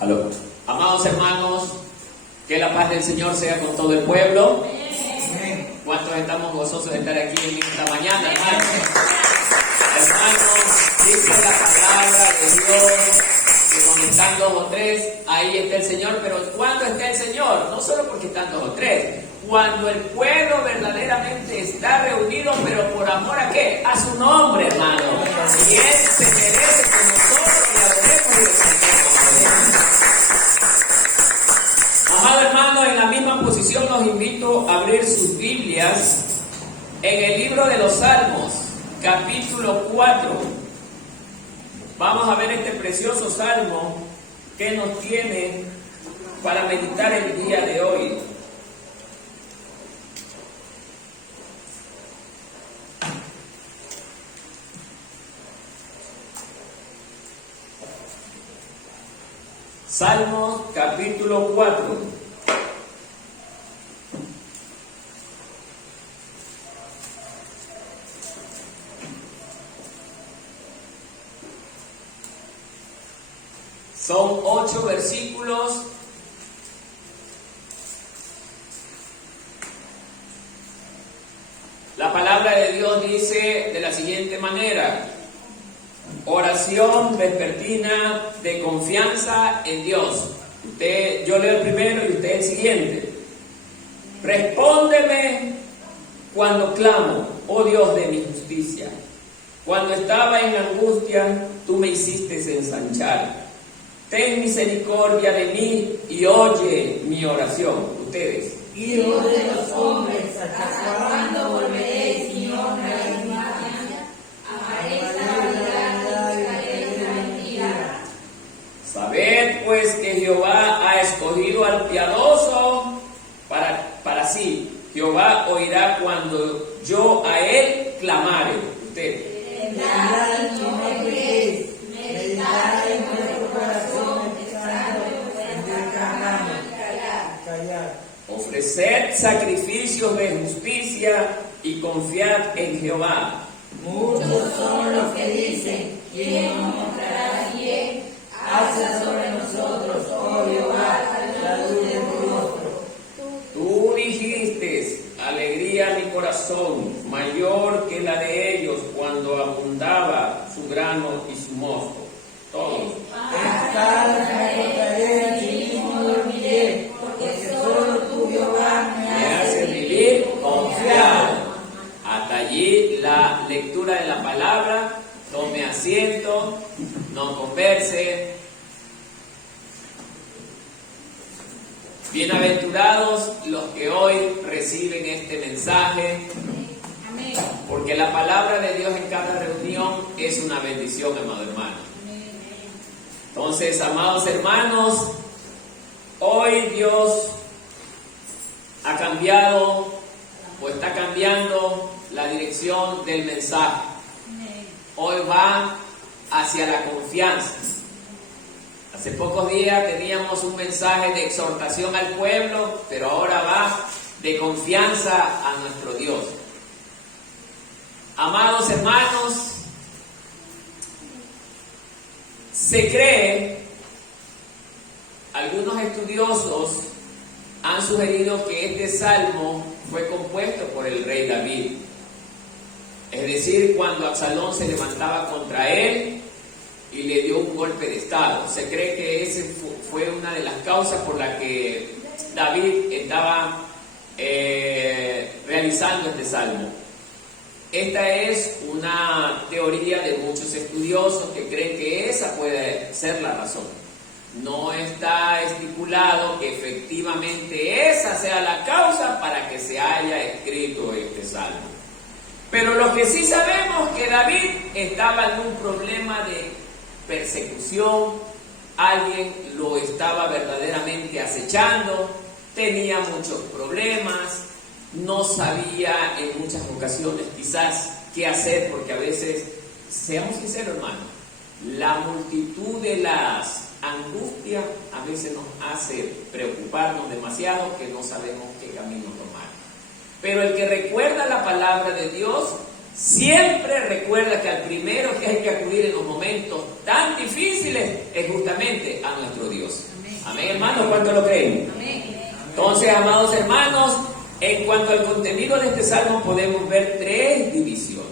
Aló. Amados hermanos, que la paz del Señor sea con todo el pueblo. ¿Cuántos estamos gozosos de estar aquí en esta mañana, hermanos? Hermanos, dice la palabra de Dios que donde están dos o tres, ahí está el Señor. Pero ¿cuándo está el Señor? No solo porque están dos o tres. Cuando el pueblo verdaderamente está reunido, pero por amor ¿a qué? A su nombre, hermano. Y Él se merece que nosotros le adoremos y le exaltemos. Amado hermano, en la misma posición los invito a abrir sus Biblias en el libro de los Salmos, capítulo 4. Vamos a ver este precioso salmo que nos tiene para meditar el día de hoy. Salmos capítulo 4. Son 8 versículos. La palabra de Dios dice de la siguiente manera: oración vespertina de confianza en Dios. Yo leo el primero y usted el siguiente. Respóndeme cuando clamo, oh Dios de mi justicia. Cuando estaba en angustia, tú me hiciste ensanchar. Ten misericordia de mí y oye mi oración. Ustedes. Hijos de los hombres, ¿hasta cuándo volveréis mi honra y mi gracia? Amaré esta vida y la mentira. Sabed pues que Jehová ha escogido al piadoso para sí. Jehová oirá cuando yo a él clamare. Ustedes. Meditad en no olvidéis, meditad en vuestro corazón, estando en cama y callar. Ofreced sacrificios de justicia y confiad en Jehová. Muchos son los que dicen: ¿quién nos mostrará bien? Alza sobre nosotros, oh Jehová, la luz de tu rostro. Tú dijiste: alegría mi corazón, mayor que la de ellos cuando abundaba su grano y su mosto. Todos. Porque solo tú, Jehová, Me hace vivir confiado. Hasta allí la lectura de la palabra. Tome asiento, no converse. Bienaventurados los que hoy reciben este mensaje, porque la palabra de Dios en cada reunión es una bendición, amado hermano. Entonces, amados hermanos, hoy Dios ha cambiado o está cambiando la dirección del mensaje. Hoy va hacia la confianza. Hace pocos días teníamos un mensaje de exhortación al pueblo, pero ahora va de confianza a nuestro Dios. Amados hermanos, se cree, algunos estudiosos han sugerido que este salmo fue compuesto por el rey David. Es decir, cuando Absalón se levantaba contra él y le dio un golpe de estado. Se cree que ese fue una de las causas por la que David estaba realizando este salmo. Esta es una teoría de muchos estudiosos que creen que esa puede ser la razón. No está estipulado que efectivamente esa sea la causa para que se haya escrito este salmo. Pero lo que sí sabemos es que David estaba en un problema de persecución, alguien lo estaba verdaderamente acechando, tenía muchos problemas, no sabía en muchas ocasiones quizás qué hacer, porque a veces, seamos sinceros hermanos, la multitud de las angustias a veces nos hace preocuparnos demasiado que no sabemos qué camino tomar. Pero el que recuerda la palabra de Dios siempre recuerda que al primero que hay que acudir en los momentos tan difíciles es justamente a nuestro Dios. Amén, hermanos, ¿cuánto lo creen? Entonces, amados hermanos, en cuanto al contenido de este salmo podemos ver tres divisiones.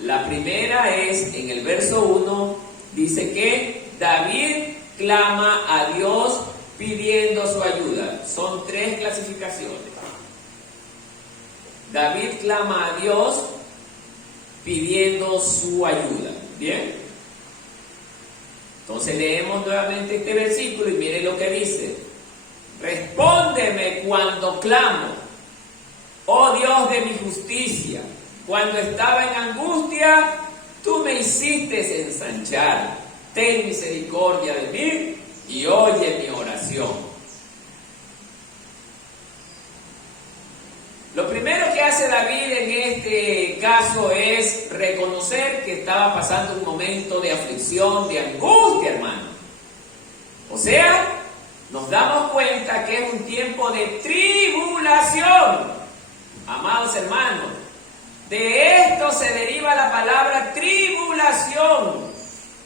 La primera es, en el verso 1, dice que David clama a Dios pidiendo su ayuda. Son tres clasificaciones. David clama a Dios pidiendo su ayuda. ¿Bien? Entonces leemos nuevamente este versículo y miren lo que dice. Respóndeme cuando clamo, oh Dios de mi justicia. Cuando estaba en angustia, tú me hiciste ensanchar. Ten misericordia de mí y oye mi oración. Lo primero que hace David en este caso es reconocer que estaba pasando un momento de aflicción, de angustia, hermano. O sea, nos damos cuenta que es un tiempo de tribulación. Amados hermanos, de esto se deriva la palabra tribulación,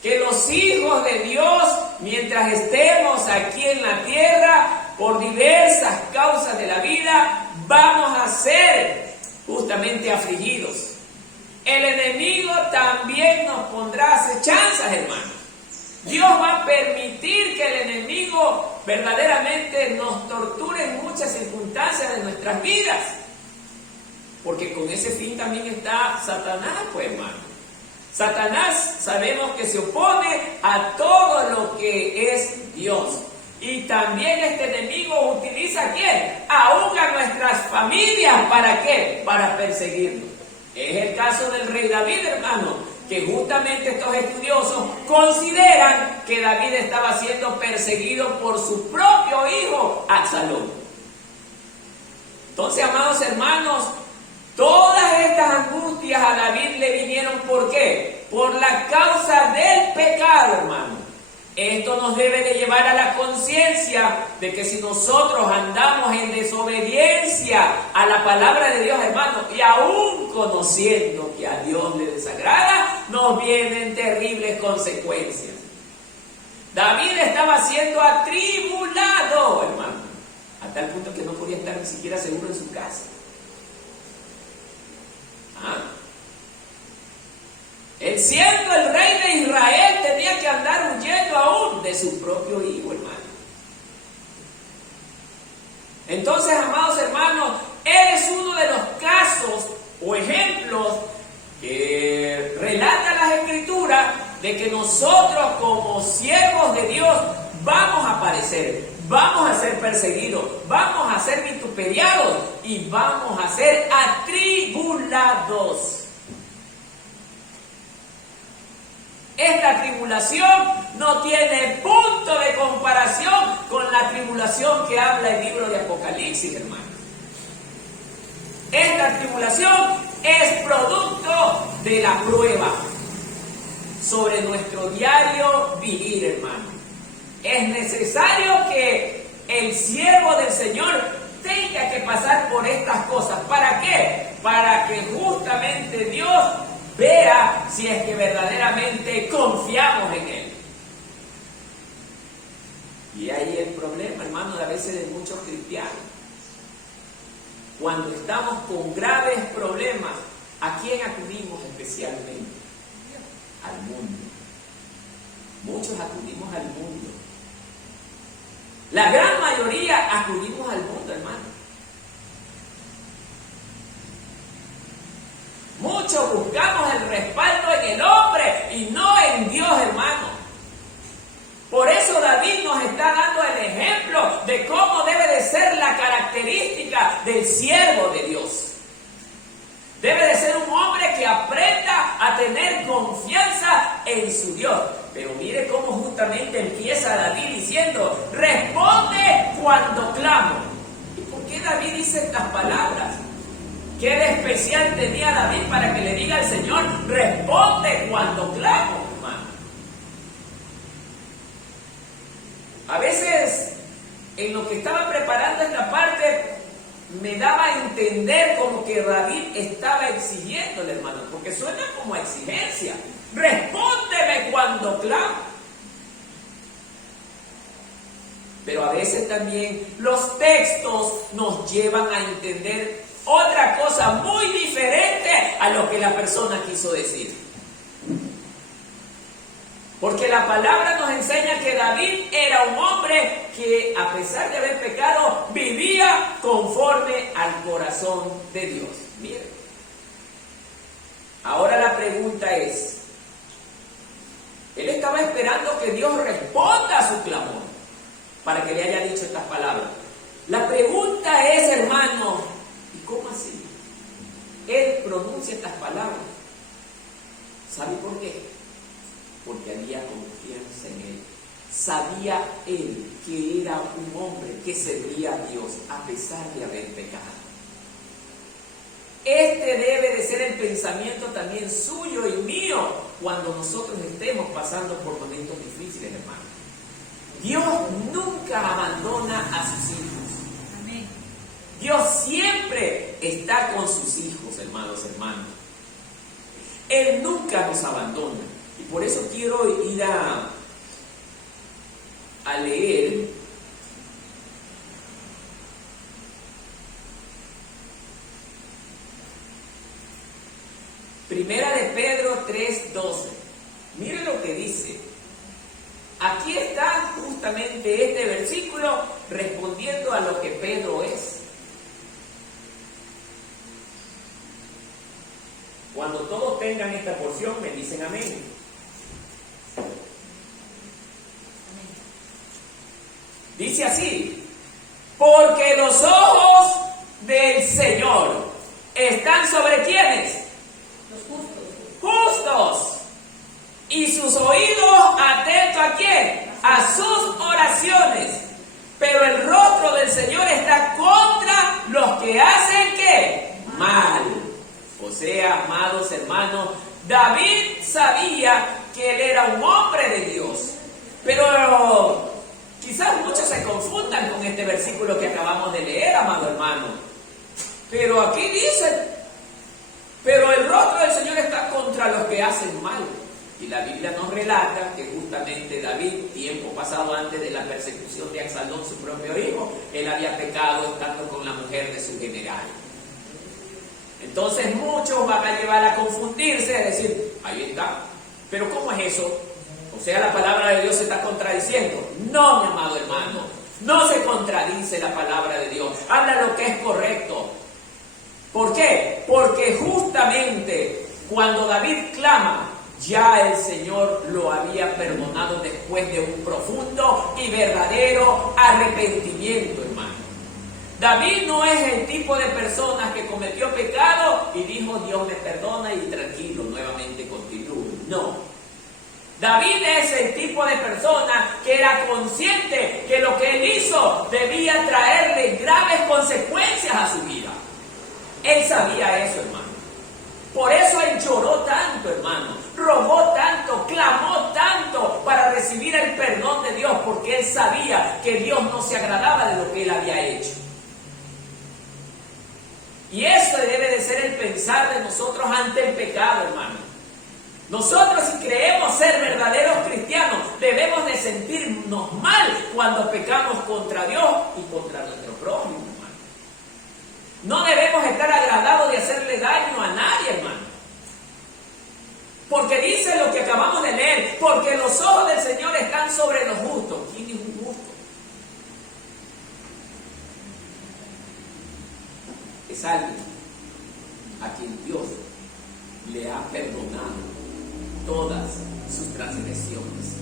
que los hijos de Dios, mientras estemos aquí en la tierra, por diversas causas de la vida, vamos a ser justamente afligidos. El enemigo también nos pondrá acechanzas, hermanos. Dios va a permitir que el enemigo verdaderamente nos torture en muchas circunstancias de nuestras vidas. Porque con ese fin también está Satanás, pues, hermano. Satanás sabemos que se opone a todo lo que es Dios. Y también este enemigo utiliza ¿a quién? Aún a nuestras familias. ¿Para qué? Para perseguirnos. Es el caso del rey David, hermano, que justamente estos estudiosos consideran que David estaba siendo perseguido por su propio hijo, Absalón. Entonces, amados hermanos, todas estas angustias a David le vinieron, ¿por qué? Por la causa del pecado, hermano. Esto nos debe de llevar a la conciencia de que si nosotros andamos en desobediencia a la palabra de Dios, hermano, y aún conociendo que a Dios le desagrada, nos vienen terribles consecuencias. David estaba siendo atribulado, hermano, a tal punto que no podía estar ni siquiera seguro en su casa. Él, siendo el rey de Israel, tenía que andar huyendo aún de su propio hijo, hermano. Entonces, amados hermanos, él es uno de los casos o ejemplos que relata las Escrituras de que nosotros como siervos de Dios vamos a padecer, vamos a ser perseguidos, vamos a ser vituperiados y vamos a ser atribulados. Esta tribulación no tiene punto de comparación con la tribulación que habla el libro de Apocalipsis, hermano. Esta tribulación es producto de la prueba sobre nuestro diario vivir, hermano. Es necesario que el siervo del Señor tenga que pasar por estas cosas. ¿Para qué? Para que justamente Dios vea si es que verdaderamente confiamos en Él. Y ahí el problema, hermano, a veces de muchos cristianos. Cuando estamos con graves problemas, ¿a quién acudimos especialmente? Al mundo. Muchos acudimos al mundo. La gran mayoría acudimos al mundo, hermano. Muchos buscamos el respaldo en el hombre y no en Dios, hermano. Por eso David nos está dando el ejemplo de cómo debe de ser la característica del siervo de Dios. Debe de ser un hombre que aprenda a tener confianza en su Dios. Pero mire cómo justamente empieza David diciendo, responde cuando clamo. ¿Y por qué David dice estas palabras? ¿Qué de especial tenía David para que le diga al Señor, responde cuando clamo, hermano? A veces, en lo que estaba preparando esta parte, me daba a entender como que David estaba exigiéndole, hermano, porque suena como exigencia. Respóndeme cuando clamo. Pero a veces también los textos nos llevan a entender otra cosa muy diferente a lo que la persona quiso decir. Porque la palabra nos enseña que David era un hombre que, a pesar de haber pecado, vivía conforme al corazón de Dios. Miren. Ahora la pregunta es, él estaba esperando que Dios responda a su clamor para que le haya dicho estas palabras. La pregunta es, hermano, ¿y cómo así? Él pronuncia estas palabras. ¿Sabe por qué? Porque había confianza en él. Sabía él que era un hombre que servía a Dios a pesar de haber pecado. Este debe de ser el pensamiento también suyo y mío cuando nosotros estemos pasando por momentos difíciles, hermanos. Dios nunca abandona a sus hijos. Amén. Dios siempre está con sus hijos, hermanos. Él nunca nos abandona. Y por eso quiero ir a leer Primera de Pedro 3:12. Mire lo que dice. Aquí está justamente este versículo respondiendo a lo que Pedro es. Cuando todos tengan esta porción, me dicen amén. Dice así: porque los ojos del Señor están sobre ¿quiénes? Los Justos. Y sus oídos atentos ¿a quién? A sus oraciones. Pero el rostro del Señor está contra los que hacen ¿qué? Mal. O sea, amados hermanos, David sabía que él era un hombre de Dios. Pero quizás muchos se confundan con este versículo que acabamos de leer, amado hermano. Pero aquí dice, pero el rostro del Señor está contra los que hacen mal. Y la Biblia nos relata que justamente David, tiempo pasado antes de la persecución de Absalón, su propio hijo, él había pecado estando con la mujer de su general. Entonces muchos van a llevar a confundirse, a decir, ahí está. Pero ¿cómo es eso? O sea, la palabra de Dios se está contradiciendo. No, mi amado hermano, no se contradice la palabra de Dios. Habla lo que es correcto. ¿Por qué? Porque justamente cuando David clama, ya el Señor lo había perdonado después de un profundo y verdadero arrepentimiento, hermano. David no es el tipo de personas que cometió pecado y dijo, Dios me perdona y tranquilo, nuevamente continúo. No. David es el tipo de persona que era consciente que lo que él hizo debía traerle graves consecuencias a su vida. Él sabía eso, hermano. Por eso él lloró tanto, hermano. Rogó tanto, clamó tanto para recibir el perdón de Dios, porque él sabía que Dios no se agradaba de lo que él había hecho. Y eso debe de ser el pensar de nosotros ante el pecado, hermano. Nosotros, si creemos ser verdaderos cristianos, debemos de sentirnos mal cuando pecamos contra Dios y contra nuestro prójimo, hermano. No debemos estar agradados de hacerle daño a nadie, hermano. Porque dice lo que acabamos de leer, porque los ojos del Señor están sobre los justos. ¿Quién es un justo? Es alguien a quien Dios le ha perdonado todas sus transgresiones.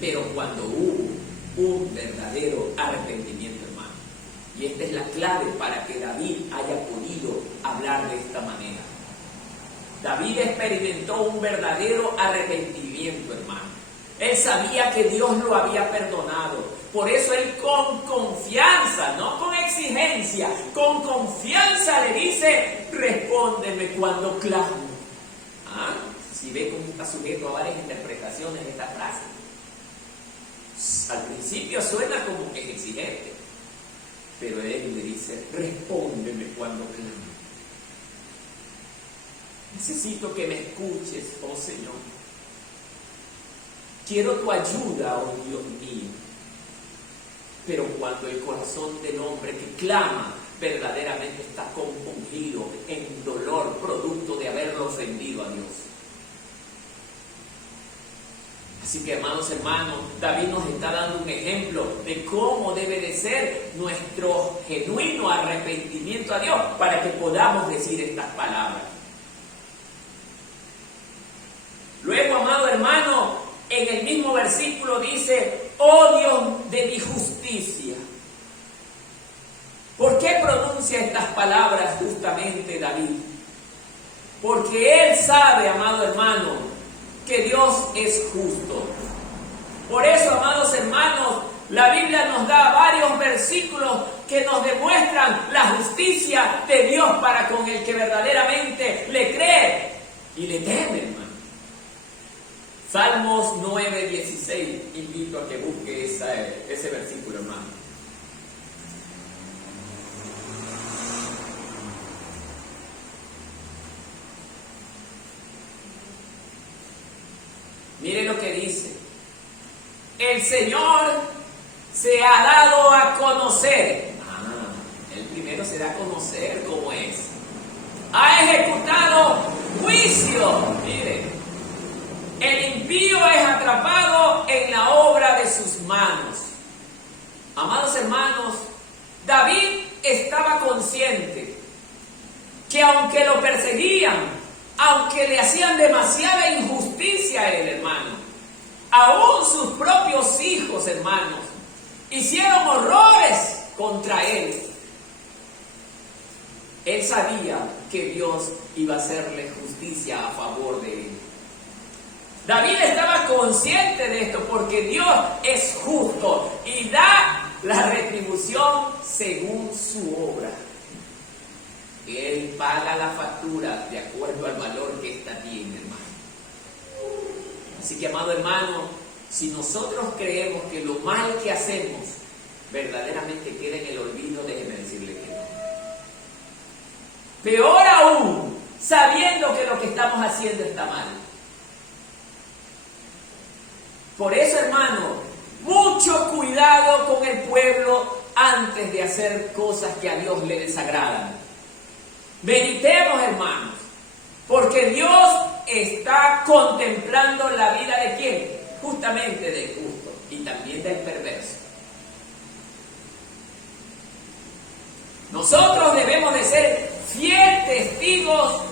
Pero cuando hubo un verdadero arrepentimiento, hermano, y esta es la clave para que David haya podido hablar de esta manera. David experimentó un verdadero arrepentimiento, hermano. Él sabía que Dios lo había perdonado. Por eso él con confianza, no con exigencia, con confianza le dice, respóndeme cuando clamo. ¿Ah? Si ve cómo está sujeto a varias interpretaciones de esta frase. Al principio suena como que es exigente, pero él le dice, respóndeme cuando clamo. Necesito que me escuches, oh Señor. Quiero tu ayuda, oh Dios mío. cuando el corazón del hombre que clama verdaderamente está compungido en dolor, producto de haberlo ofendido a Dios. Así que, amados hermanos, David nos está dando un ejemplo de cómo debe de ser nuestro genuino arrepentimiento a Dios para que podamos decir estas palabras. Luego, amado hermano, en el mismo versículo dice: oh Dios de mi justicia. ¿Por qué pronuncia estas palabras justamente David? Porque él sabe, amado hermano, que Dios es justo. Por eso, amados hermanos, la Biblia nos da varios versículos que nos demuestran la justicia de Dios para con el que verdaderamente le cree y le teme, hermano. Salmos 9:16, invito a que busque ese versículo, hermano. Mire lo que dice: el Señor se ha dado a conocer. Él primero se da a conocer cómo es. Ha ejecutado juicio. Mire, el impío es atrapado en la obra de sus manos. Amados hermanos, David estaba consciente que aunque lo perseguían, aunque le hacían demasiada injusticia a él, hermano, aún sus propios hijos, hermanos, hicieron horrores contra él. Él sabía que Dios iba a hacerle justicia a favor de él. David estaba consciente de esto porque Dios es justo y da la retribución según su obra. Él paga la factura de acuerdo al valor que ésta tiene, hermano. Así que, amado hermano, si nosotros creemos que lo mal que hacemos verdaderamente queda en el olvido, déjeme decirle que no. Peor aún, sabiendo que lo que estamos haciendo está mal. Por eso, hermano, mucho cuidado con el pueblo antes de hacer cosas que a Dios le desagradan. Meditemos, hermanos, porque Dios está contemplando la vida de ¿quién? Justamente del justo y también del perverso. Nosotros debemos de ser fieles testigos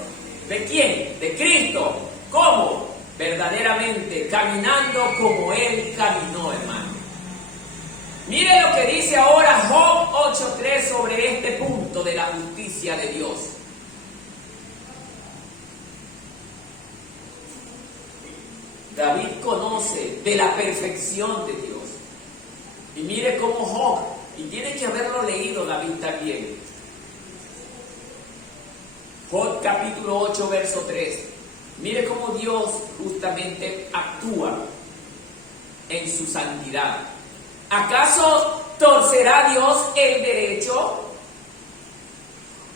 ¿de quién? De Cristo. ¿Cómo? Verdaderamente caminando como Él caminó, hermano. Mire lo que dice ahora Job 8:3 sobre este punto de la justicia de Dios. David conoce de la perfección de Dios. Y mire cómo Job, y tiene que haberlo leído David también. Job capítulo 8, verso 3. Mire cómo Dios justamente actúa en su santidad. ¿Acaso torcerá Dios el derecho?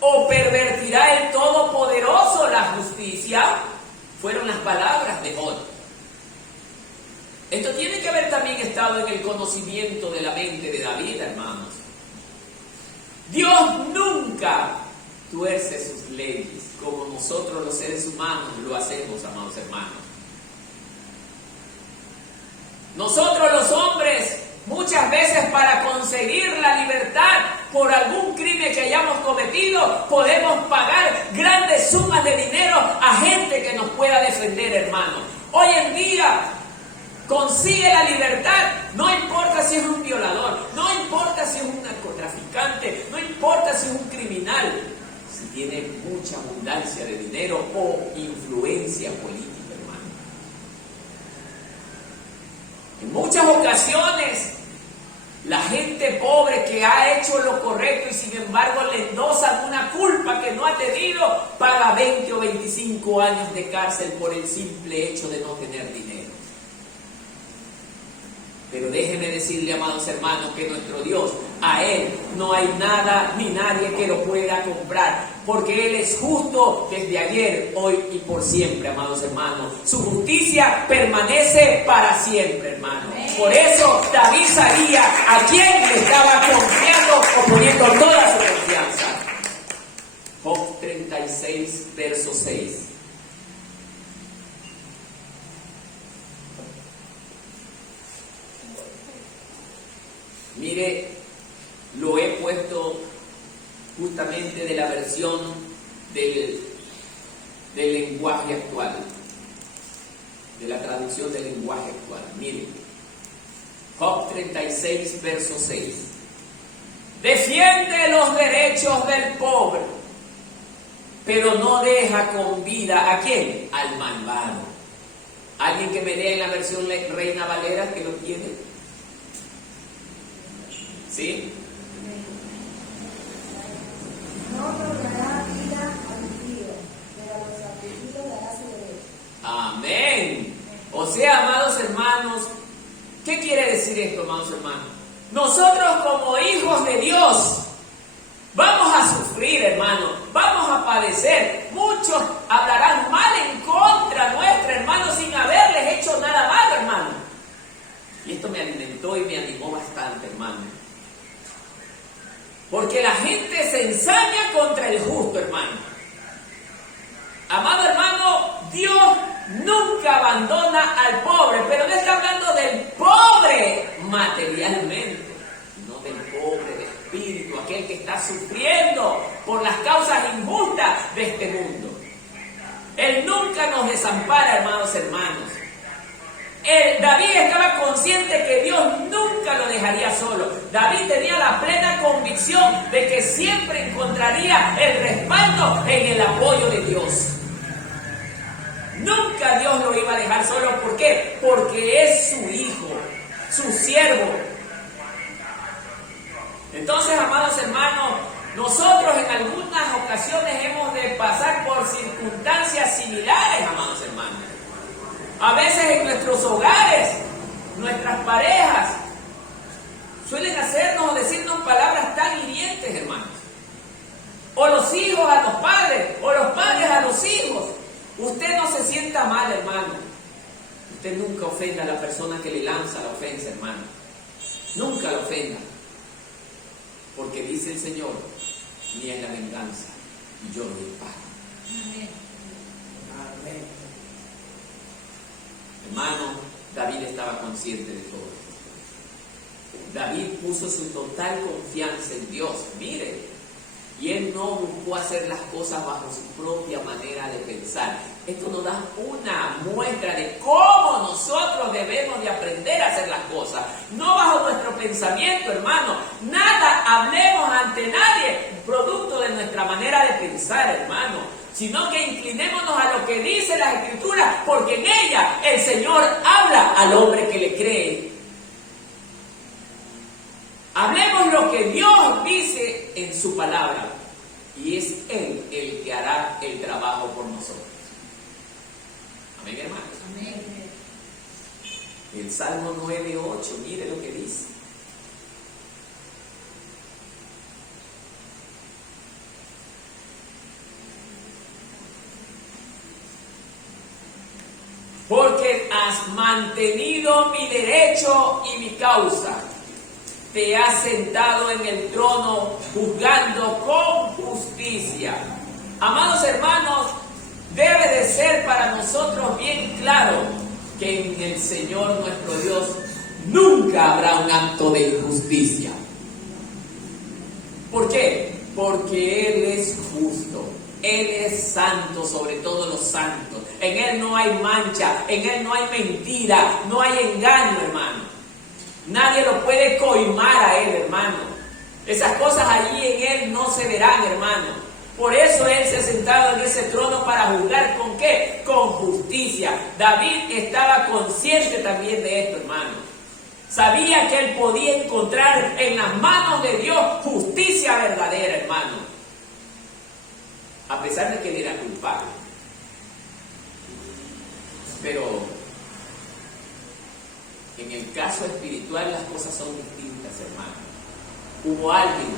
¿O pervertirá el Todopoderoso la justicia? Fueron las palabras de Job. Esto tiene que haber también estado en el conocimiento de la mente de David, hermanos. Dios nunca tuerce sus leyes como nosotros los seres humanos lo hacemos, amados hermanos. Nosotros los hombres, muchas veces para conseguir la libertad por algún crimen que hayamos cometido, podemos pagar grandes sumas de dinero a gente que nos pueda defender, hermano. Hoy en día consigue la libertad, no importa si es un violador, no importa si es un narcotraficante, no importa si es un criminal, si tiene mucha abundancia de dinero o influencia política, hermano. En muchas ocasiones, la gente pobre que ha hecho lo correcto y sin embargo le endosan una culpa que no ha tenido, paga 20 o 25 años de cárcel por el simple hecho de no tener dinero. Pero déjeme decirle, amados hermanos, que nuestro Dios, a Él no hay nada ni nadie que lo pueda comprar, porque Él es justo desde ayer, hoy y por siempre, amados hermanos. Su justicia permanece para siempre, hermanos. Por eso David sabía a quién le estaba confiando o poniendo toda su confianza. Job 36, verso 6. Mire, lo he puesto justamente de la versión del lenguaje actual, de la traducción del lenguaje actual. Mire, Job 36, verso 6. Defiende los derechos del pobre, pero no deja con vida ¿a quién? Al malvado. ¿Alguien que me lea en la versión Reina Valera que lo tiene? ¿Sí? No otorgará vida al impío, pero a los afligidos dará su derecho. Amén. O sea, amados hermanos, ¿qué quiere decir esto, amados hermanos? Nosotros como hijos de Dios vamos a sufrir, hermano, vamos a padecer. Muchos hablarán mal en contra nuestra, hermano, sin haberles hecho nada malo, hermano. Y esto me alimentó y me animó bastante, hermano. Porque la gente se ensaña contra el justo, hermano. Amado hermano, Dios nunca abandona al pobre, pero no está hablando del pobre materialmente, sino del pobre de espíritu, aquel que está sufriendo por las causas injustas de este mundo. Él nunca nos desampara, hermanos. David estaba consciente que Dios nunca lo dejaría solo. David tenía la plena convicción de que siempre encontraría el respaldo en el apoyo de Dios. Nunca Dios lo iba a dejar solo. ¿Por qué? Porque es su hijo, su siervo. Entonces, amados hermanos, nosotros en algunas ocasiones hemos de pasar por circunstancias similares, amados hermanos. A veces en nuestros hogares, nuestras parejas suelen hacernos o decirnos palabras tan hirientes, hermanos. O los hijos a los padres, o los padres a los hijos. Usted no se sienta mal, hermano. Usted nunca ofenda a la persona que le lanza la ofensa, hermano. Nunca la ofenda. Porque dice el Señor, mía es la venganza y yo doy pago. Amén. Amén. Hermano, David estaba consciente de todo esto. David puso su total confianza en Dios. Mire, y él no buscó hacer las cosas bajo su propia manera de pensar. Esto nos da una muestra de cómo nosotros debemos de aprender a hacer las cosas. No bajo nuestro pensamiento, hermano. Nada hablemos ante nadie producto de nuestra manera de pensar, hermano. Sino que inclinémonos a lo que dice las Escrituras, porque en ella el Señor habla al hombre que le cree. Hablemos lo que Dios dice en su palabra, y es Él el que hará el trabajo por nosotros. Amén, hermanos. Amén. El Salmo 9:8, mire lo que dice. Porque has mantenido mi derecho y mi causa. Te has sentado en el trono juzgando con justicia. Amados hermanos, debe de ser para nosotros bien claro que en el Señor nuestro Dios nunca habrá un acto de injusticia. ¿Por qué? Porque Él es justo. Él es santo sobre todos los santos. En Él no hay mancha, en Él no hay mentira, no hay engaño, hermano. Nadie lo puede coimar a Él, hermano. Esas cosas allí en Él no se verán, hermano. Por eso Él se ha sentado en ese trono para juzgar ¿con qué? Con justicia. David estaba consciente también de esto, hermano. Sabía que él podía encontrar en las manos de Dios justicia verdadera, hermano. A pesar de que él era culpable. Pero en el caso espiritual las cosas son distintas, hermano. Hubo alguien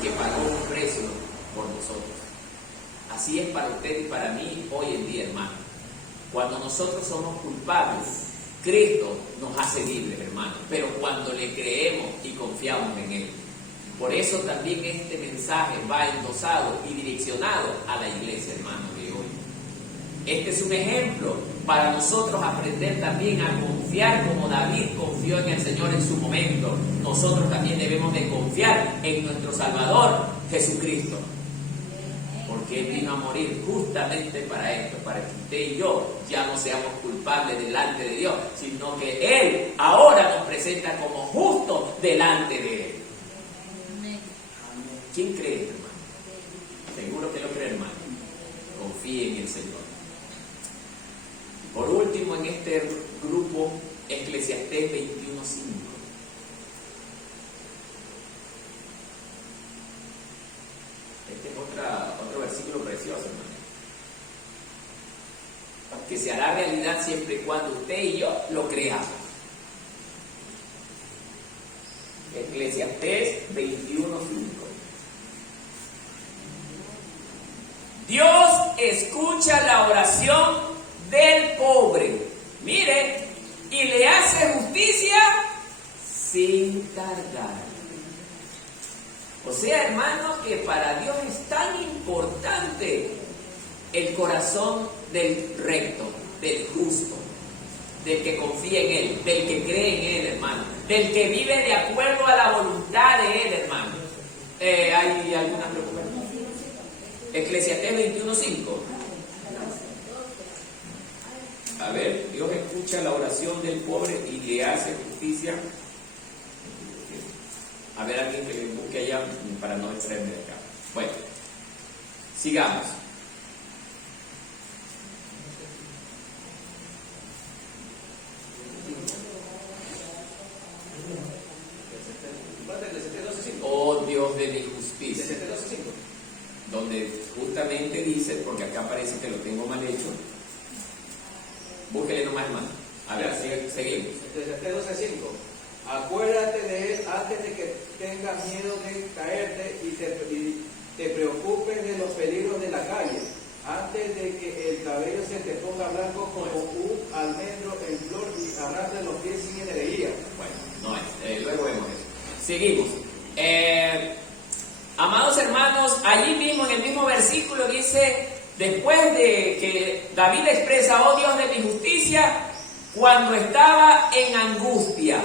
que pagó un precio por nosotros. Así es para usted y para mí hoy en día, hermano. Cuando nosotros somos culpables, Cristo nos hace libres, hermanos, pero cuando le creemos y confiamos en Él. Por eso también este mensaje va endosado y direccionado a la iglesia, hermanos, de hoy. Este es un ejemplo para nosotros aprender también a confiar como David confió en el Señor en su momento. Nosotros también debemos de confiar en nuestro Salvador, Jesucristo. Porque Él vino a morir justamente para esto, para que usted y yo ya no seamos culpables delante de Dios, sino que Él ahora nos presenta como justos delante de Él. ¿Quién cree, hermano? Seguro que lo cree, hermano. Confíe en el Señor. Por último, en este grupo, Eclesiastés 21:5. Este es otro versículo precioso, hermano. Que se hará realidad siempre y cuando usted y yo lo creamos. Eclesiastés 21:5. Dios escucha la oración del pobre, mire, y le hace justicia sin tardar. O sea, hermano, que para Dios es tan importante el corazón del recto, del justo, del que confía en Él, del que cree en Él, hermano, del que vive de acuerdo a la voluntad de Él, hermano. ¿Hay alguna preocupación? Eclesiastés 21:5. A ver, Dios escucha la oración del pobre y le hace justicia. A ver, alguien que busque allá para no extraerme de acá. Bueno, sigamos. Oh Dios de mi justicia. Donde justamente dice, porque acá parece que lo tengo mal hecho. Búsquele nomás, hermano. A ver, seguimos. Eclesiastés 12:5. Acuérdate de Él antes de que tengas miedo de caerte y te preocupes de los peligros de la calle, antes de que el cabello se te ponga blanco como un almendro en flor y arrastre los pies sin energía. Bueno, no, luego vemos eso. Seguimos. Amados hermanos, allí mismo en el mismo versículo dice, después de que David expresa, oh Dios de mi justicia, cuando estaba en angustia.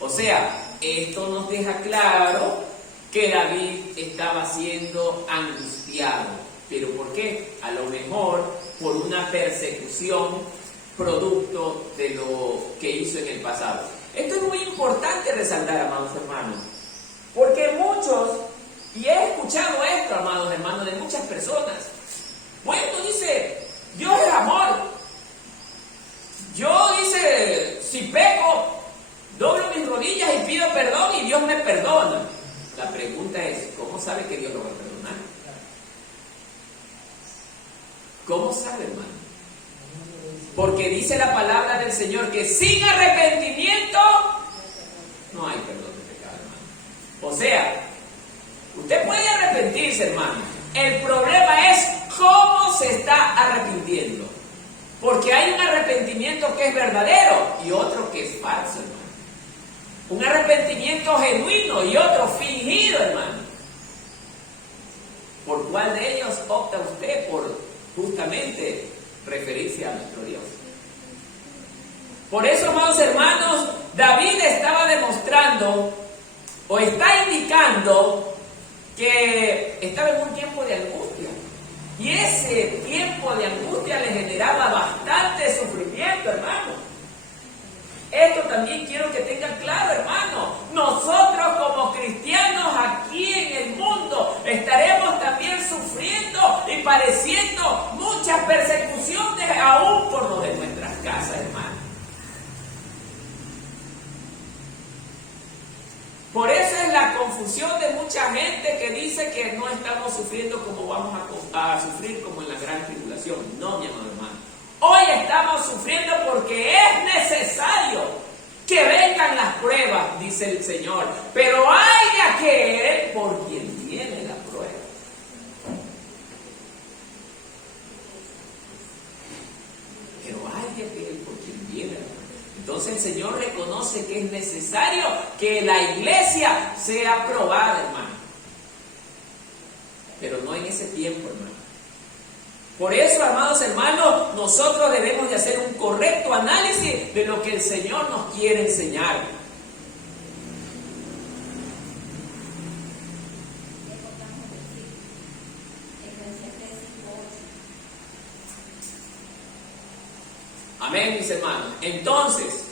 O sea, esto nos deja claro que David estaba siendo angustiado. ¿Pero por qué? A lo mejor por una persecución producto de lo que hizo en el pasado. Esto es muy importante resaltar, amados hermanos, porque muchos, y he escuchado esto, amados hermanos, de muchas personas. Bueno, dice, Dios es amor. Yo, dice, si peco, doblo mis rodillas y pido perdón y Dios me perdona. La pregunta es, ¿cómo sabe que Dios lo va a perdonar? ¿Cómo sabe, hermano? Porque dice la palabra del Señor que sin arrepentimiento no hay perdón de pecado, hermano. O sea, usted puede arrepentirse, hermano. El problema es cómo se está arrepintiendo. Porque hay un arrepentimiento que es verdadero y otro que es falso, hermano. Un arrepentimiento genuino y otro fingido, hermano. ¿Por cuál de ellos opta usted por justamente referirse a nuestro Dios? Por eso, amados hermanos, David estaba demostrando o está indicando que estaba en un tiempo de angustia. Y ese tiempo de angustia le generaba bastante sufrimiento, hermano. Esto también quiero que tengan claro, hermano. Nosotros como cristianos aquí en el mundo estaremos también sufriendo y padeciendo muchas persecuciones aún por lo de nuestras casas, hermano. Por eso es la confusión de mucha gente que dice que no estamos sufriendo como vamos a sufrir como en la gran tribulación. No, mi amado hermano. Hoy estamos sufriendo porque es necesario que vengan las pruebas, dice el Señor. Pero hay de aquel por quien viene la prueba. Pero hay de aquel por quien viene la prueba. Entonces el Señor reconoce que es necesario que la iglesia sea probada, hermano. Pero no en ese tiempo, hermano. Por eso, amados hermanos, nosotros debemos de hacer un correcto análisis de lo que el Señor nos quiere enseñar. Amén, mis hermanos. Entonces,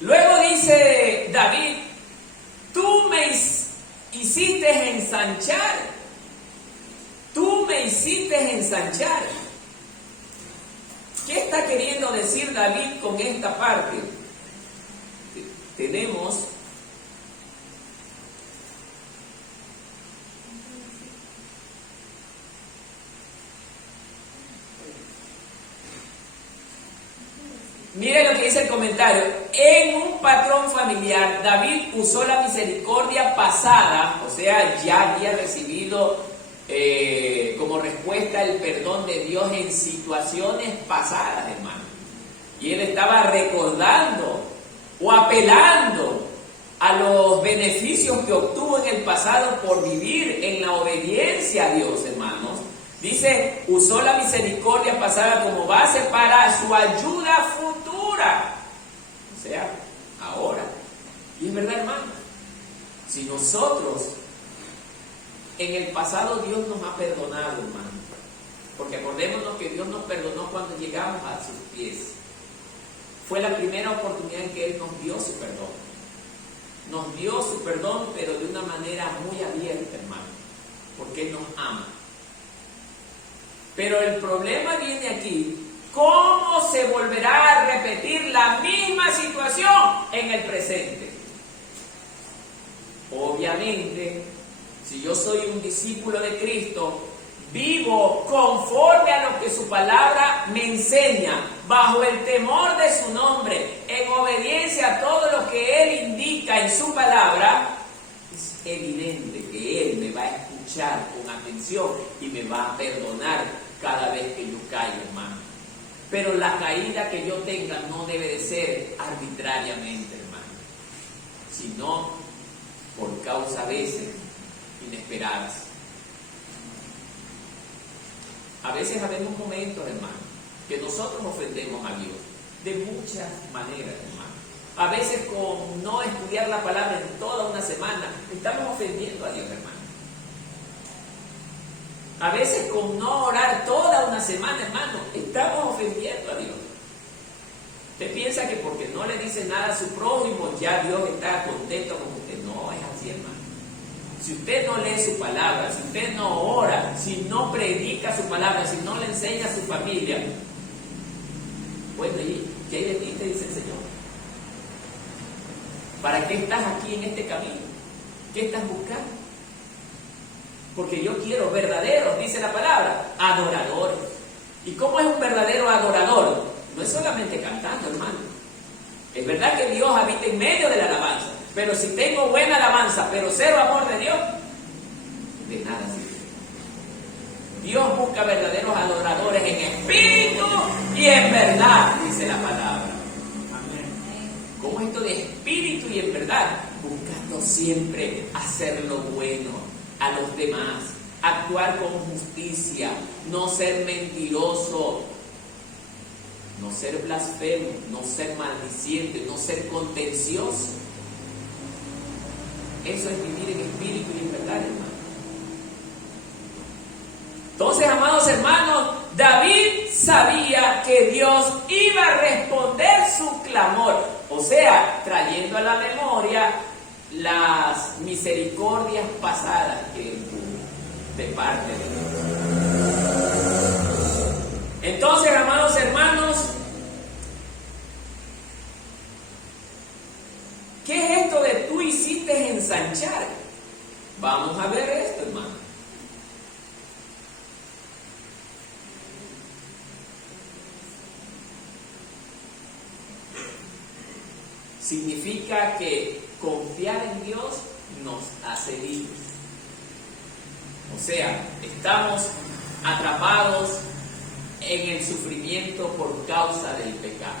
luego dice David, tú me hiciste ensanchar. Tú me hiciste ensanchar. ¿Qué está queriendo decir David con esta parte? Tenemos mire lo que dice el comentario. En un patrón familiar, David usó la misericordia pasada, o sea, ya había recibido como respuesta el perdón de Dios en situaciones pasadas, hermano. Y él estaba recordando o apelando a los beneficios que obtuvo en el pasado por vivir en la obediencia a Dios, hermanos. Dice, usó la misericordia pasada como base para su ayuda futura. O sea, ahora. Y es verdad, hermano. Si nosotros, en el pasado Dios nos ha perdonado, hermano. Porque acordémonos que Dios nos perdonó cuando llegamos a sus pies. Fue la primera oportunidad en que Él nos dio su perdón. Nos dio su perdón, pero de una manera muy abierta, hermano. Porque Él nos ama. Pero el problema viene aquí. ¿Cómo se volverá a repetir la misma situación en el presente? Obviamente, si yo soy un discípulo de Cristo, vivo conforme a lo que su palabra me enseña, bajo el temor de su nombre, en obediencia a todo lo que Él indica en su palabra, es evidente que Él me va a escuchar con atención y me va a perdonar cada vez que yo caigo, hermano. Pero la caída que yo tenga no debe de ser arbitrariamente, hermano, sino por causa a veces inesperadas. A veces habemos momentos, hermano, que nosotros ofendemos a Dios de muchas maneras, hermano. A veces con no estudiar la palabra en toda una semana, estamos ofendiendo a Dios, hermano. A veces con no orar toda una semana, hermano, estamos ofendiendo a Dios. Usted piensa que porque no le dice nada a su prójimo, ya Dios está contento con usted. No es así, hermano. Si usted no lee su palabra, si usted no ora, si no predica su palabra, si no le enseña a su familia, bueno, ¿y qué hay de ti? Te dice el Señor. ¿Para qué estás aquí en este camino? ¿Qué estás buscando? Porque yo quiero verdaderos, dice la palabra, adoradores. ¿Y cómo es un verdadero adorador? No es solamente cantando, hermano. Es verdad que Dios habita en medio de la alabanza. Pero si tengo buena alabanza, pero cero amor de Dios, de nada sirve. Dios busca verdaderos adoradores en espíritu y en verdad, dice la palabra. Amén. ¿Cómo es esto de espíritu y en verdad? Buscando siempre hacer lo bueno a los demás, actuar con justicia, no ser mentiroso, no ser blasfemo, no ser maldiciente, no ser contencioso. Eso es vivir en espíritu y en verdad, hermano. Entonces, amados hermanos, David sabía que Dios iba a responder su clamor, o sea, trayendo a la memoria las misericordias pasadas que él tuvo de parte de Dios. Entonces, amados hermanos, ¿qué es esto de tú hiciste ensanchar? Vamos a ver esto, hermano. Significa que confiar en Dios nos hace libres. O sea, estamos atrapados en el sufrimiento por causa del pecado.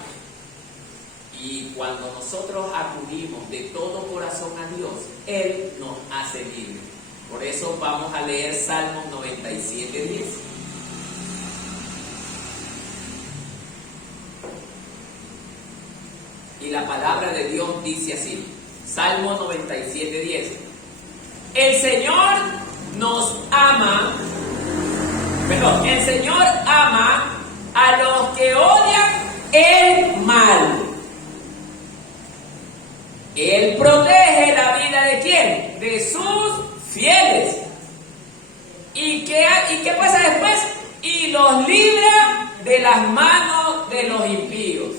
Y cuando nosotros acudimos de todo corazón a Dios, Él nos hace libres. Por eso vamos a leer Salmos 97:10. Y la palabra de Dios dice así, Salmo 97:10. El Señor ama a los que odian el mal. Él protege la vida ¿de quién? De sus fieles. ¿Y qué pasa después? Y los libra de las manos de los impíos.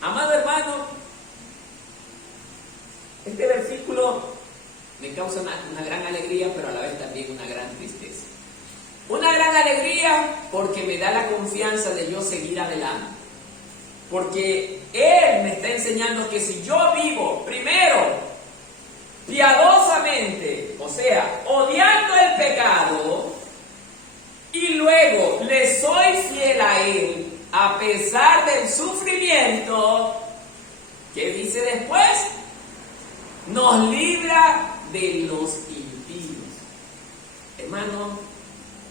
Amado hermano, este versículo me causa una gran alegría, pero a la vez también una gran tristeza. Una gran alegría porque me da la confianza de yo seguir adelante. Porque Él me está enseñando que si yo vivo primero piadosamente, o sea, odiando el pecado, y luego le soy fiel a Él, a pesar del sufrimiento, ¿qué dice después? Nos libra de los impíos. Hermano,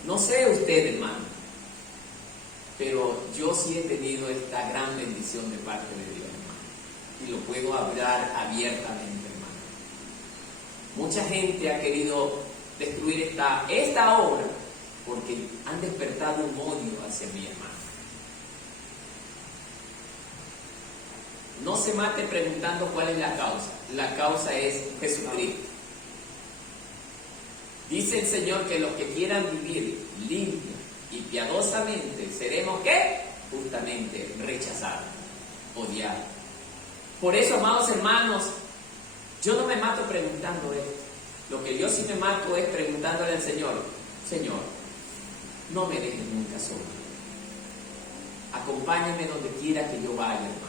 no sé usted, hermano, pero yo sí he tenido esta gran bendición de parte de Dios, hermano, y lo puedo hablar abiertamente, hermano. Mucha gente ha querido destruir esta obra porque han despertado un odio hacia mí, hermano. No se mate preguntando cuál es la causa. La causa es Jesucristo. Dice el Señor que los que quieran vivir limpia y piadosamente seremos ¿qué? Justamente rechazados, odiados. Por eso, amados hermanos, yo no me mato preguntando esto. Lo que yo sí me mato es preguntándole al Señor: Señor, no me dejes nunca solo. Acompáñame donde quiera que yo vaya, hermano.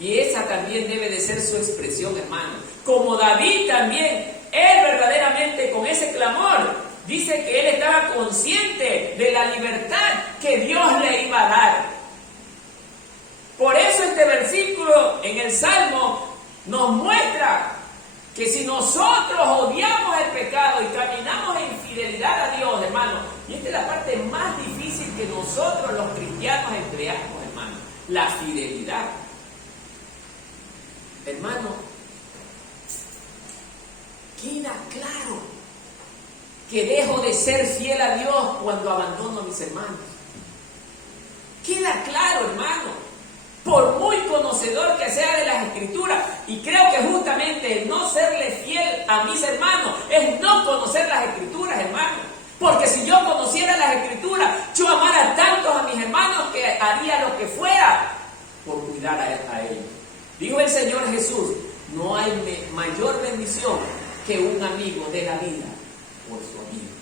Y esa también debe de ser su expresión, hermano. Como David también, él verdaderamente con ese clamor, dice que él estaba consciente de la libertad que Dios le iba a dar. Por eso este versículo en el Salmo nos muestra que si nosotros odiamos el pecado y caminamos en fidelidad a Dios, hermano, y esta es la parte más difícil que nosotros los cristianos empleamos, hermano, la fidelidad. Hermano, queda claro que dejo de ser fiel a Dios cuando abandono a mis hermanos. Queda claro, hermano, por muy conocedor que sea de las Escrituras, y creo que justamente el no serle fiel a mis hermanos es no conocer las Escrituras, hermano. Porque si yo conociera las Escrituras, yo amara tanto a mis hermanos que haría lo que fuera por cuidar a ellos. Dijo el Señor Jesús: no hay mayor bendición que un amigo de la vida por su amigo.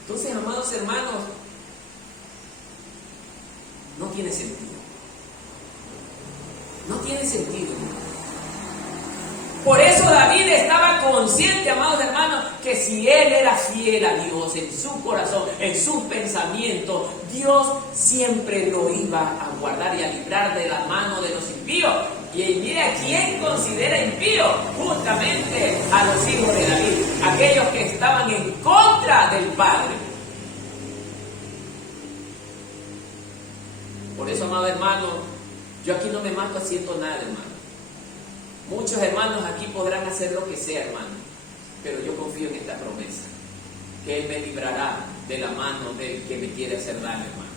Entonces, amados hermanos, no tiene sentido. No tiene sentido. Por eso David estaba consciente, amados hermanos, que si él era fiel a Dios en su corazón, en sus pensamientos, Dios siempre lo iba a guardar y a librar de la mano de los impíos. Y mire a quién considera impío: justamente a los hijos de David, aquellos que estaban en contra del Padre. Por eso, amado hermano, yo aquí no me mato haciendo nada, hermano. Muchos hermanos aquí podrán hacer lo que sea, hermano, pero yo confío en esta promesa, que Él me librará de la mano del que me quiere hacer daño, hermano.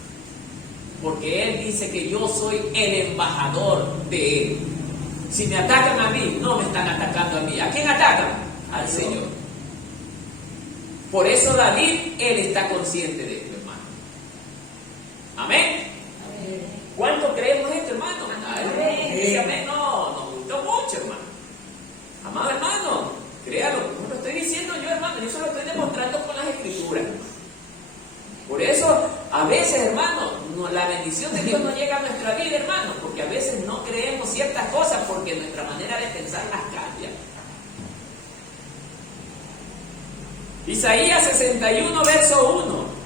Porque Él dice que yo soy el embajador de Él. Si me atacan a mí, no me están atacando a mí. ¿A quién atacan? Al Señor. Por eso David, él está consciente de esto, hermano. Amén. ¿Cuánto creemos esto, hermano? Dice amén. No, nos gustó mucho, hermano. Amado hermano, créalo, no lo estoy diciendo yo, hermano, yo se lo estoy demostrando con las Escrituras. Por eso, a veces, hermano, la bendición de Dios no llega a nuestra vida, hermano, porque a veces no creemos ciertas cosas porque nuestra manera de pensar las cambia. Isaías 61, verso 1.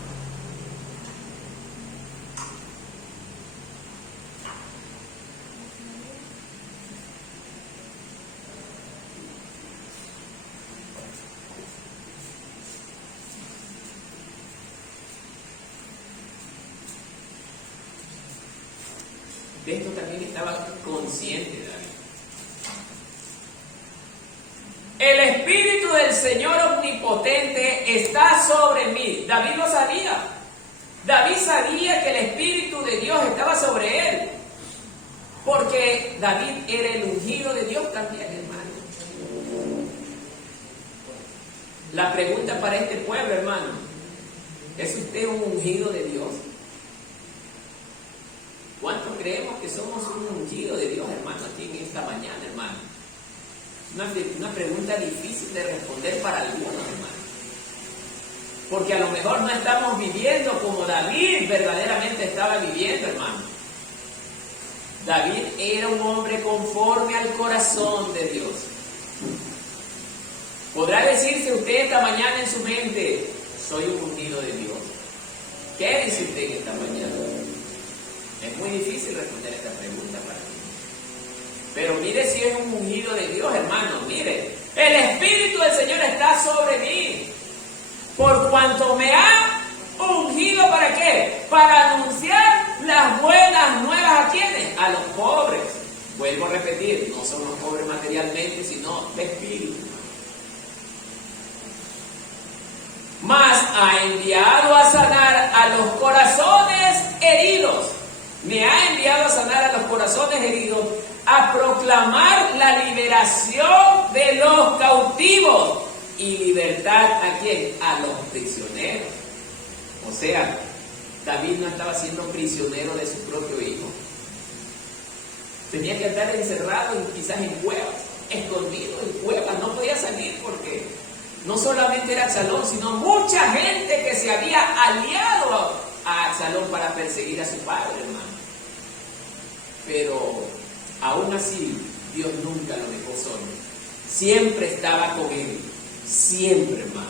De esto también estaba consciente David. El Espíritu del Señor Omnipotente está sobre mí. David lo sabía. David sabía que el Espíritu de Dios estaba sobre él. Porque David era el ungido de Dios también, hermano. La pregunta para este pueblo, hermano, ¿es usted un ungido de Dios? ¿Cuántos creemos que somos un ungido de Dios, hermano, aquí en esta mañana, hermano? Una pregunta difícil de responder para algunos, hermano. Porque a lo mejor no estamos viviendo como David verdaderamente estaba viviendo, hermano. David era un hombre conforme al corazón de Dios. ¿Podrá decirse usted esta mañana en su mente, soy un ungido de Dios? ¿Qué dice usted en esta mañana? Es muy difícil responder esta pregunta para mí. Pero mire si es un ungido de Dios, hermano. Mire, el Espíritu del Señor está sobre mí. Por cuanto me ha ungido, ¿para qué? Para anunciar las buenas nuevas a ¿quiénes? A los pobres. Vuelvo a repetir, no son los pobres materialmente, sino de espíritu. Mas ha enviado a sanar a los corazones heridos. Me ha enviado a sanar a los corazones heridos, a proclamar la liberación de los cautivos y libertad ¿a quién? A los prisioneros. O sea, David no estaba siendo prisionero de su propio hijo. Tenía que estar encerrado quizás en cuevas, escondido en cuevas, no podía salir porque no solamente era Absalón, sino mucha gente que se había aliado a Absalón para perseguir a su padre, hermano. Pero aún así, Dios nunca lo dejó solo. Siempre estaba con él. Siempre, hermano.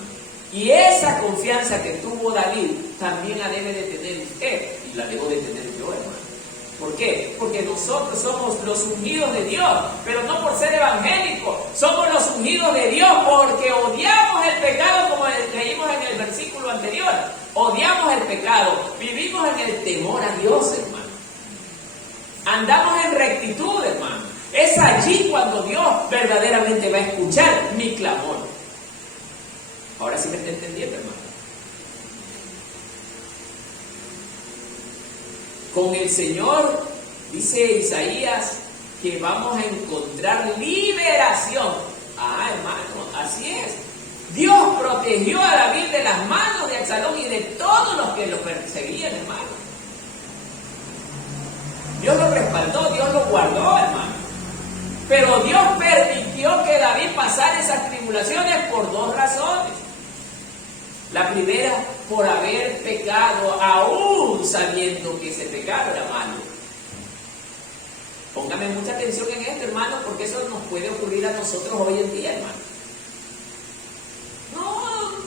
Y esa confianza que tuvo David, también la debe de tener usted. Y la debo de tener yo, hermano. ¿Por qué? Porque nosotros somos los ungidos de Dios. Pero no por ser evangélicos. Somos los ungidos de Dios porque odiamos el pecado, como leímos en el versículo anterior. Odiamos el pecado. Vivimos en el temor a Dios, hermano. Andamos en rectitud, hermano. Es allí cuando Dios verdaderamente va a escuchar mi clamor. Ahora sí me está entendiendo, hermano. Con el Señor, dice Isaías, que vamos a encontrar liberación. Ah, hermano, así es. Dios protegió a David de las manos de Absalón y de todos los que lo perseguían, hermano. Dios lo respaldó, Dios lo guardó, hermano. Pero Dios permitió que David pasara esas tribulaciones por dos razones. La primera, por haber pecado, aún sabiendo que ese pecado era malo. Póngame mucha atención en esto, hermano, porque eso nos puede ocurrir a nosotros hoy en día, hermano.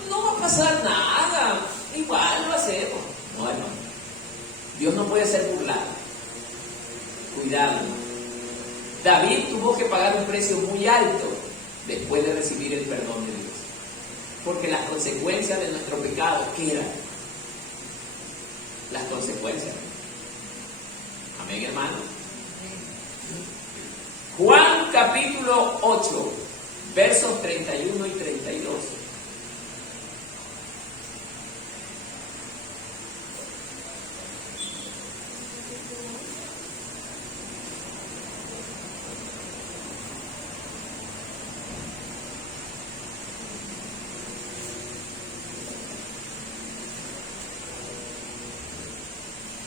No va a pasar nada, igual lo hacemos. No, hermano. Dios no puede ser burlado. Cuidado. David tuvo que pagar un precio muy alto después de recibir el perdón de Dios. Porque las consecuencias de nuestro pecado, ¿qué eran? Las consecuencias. Amén, hermano. Juan capítulo 8, versos 31 y 32.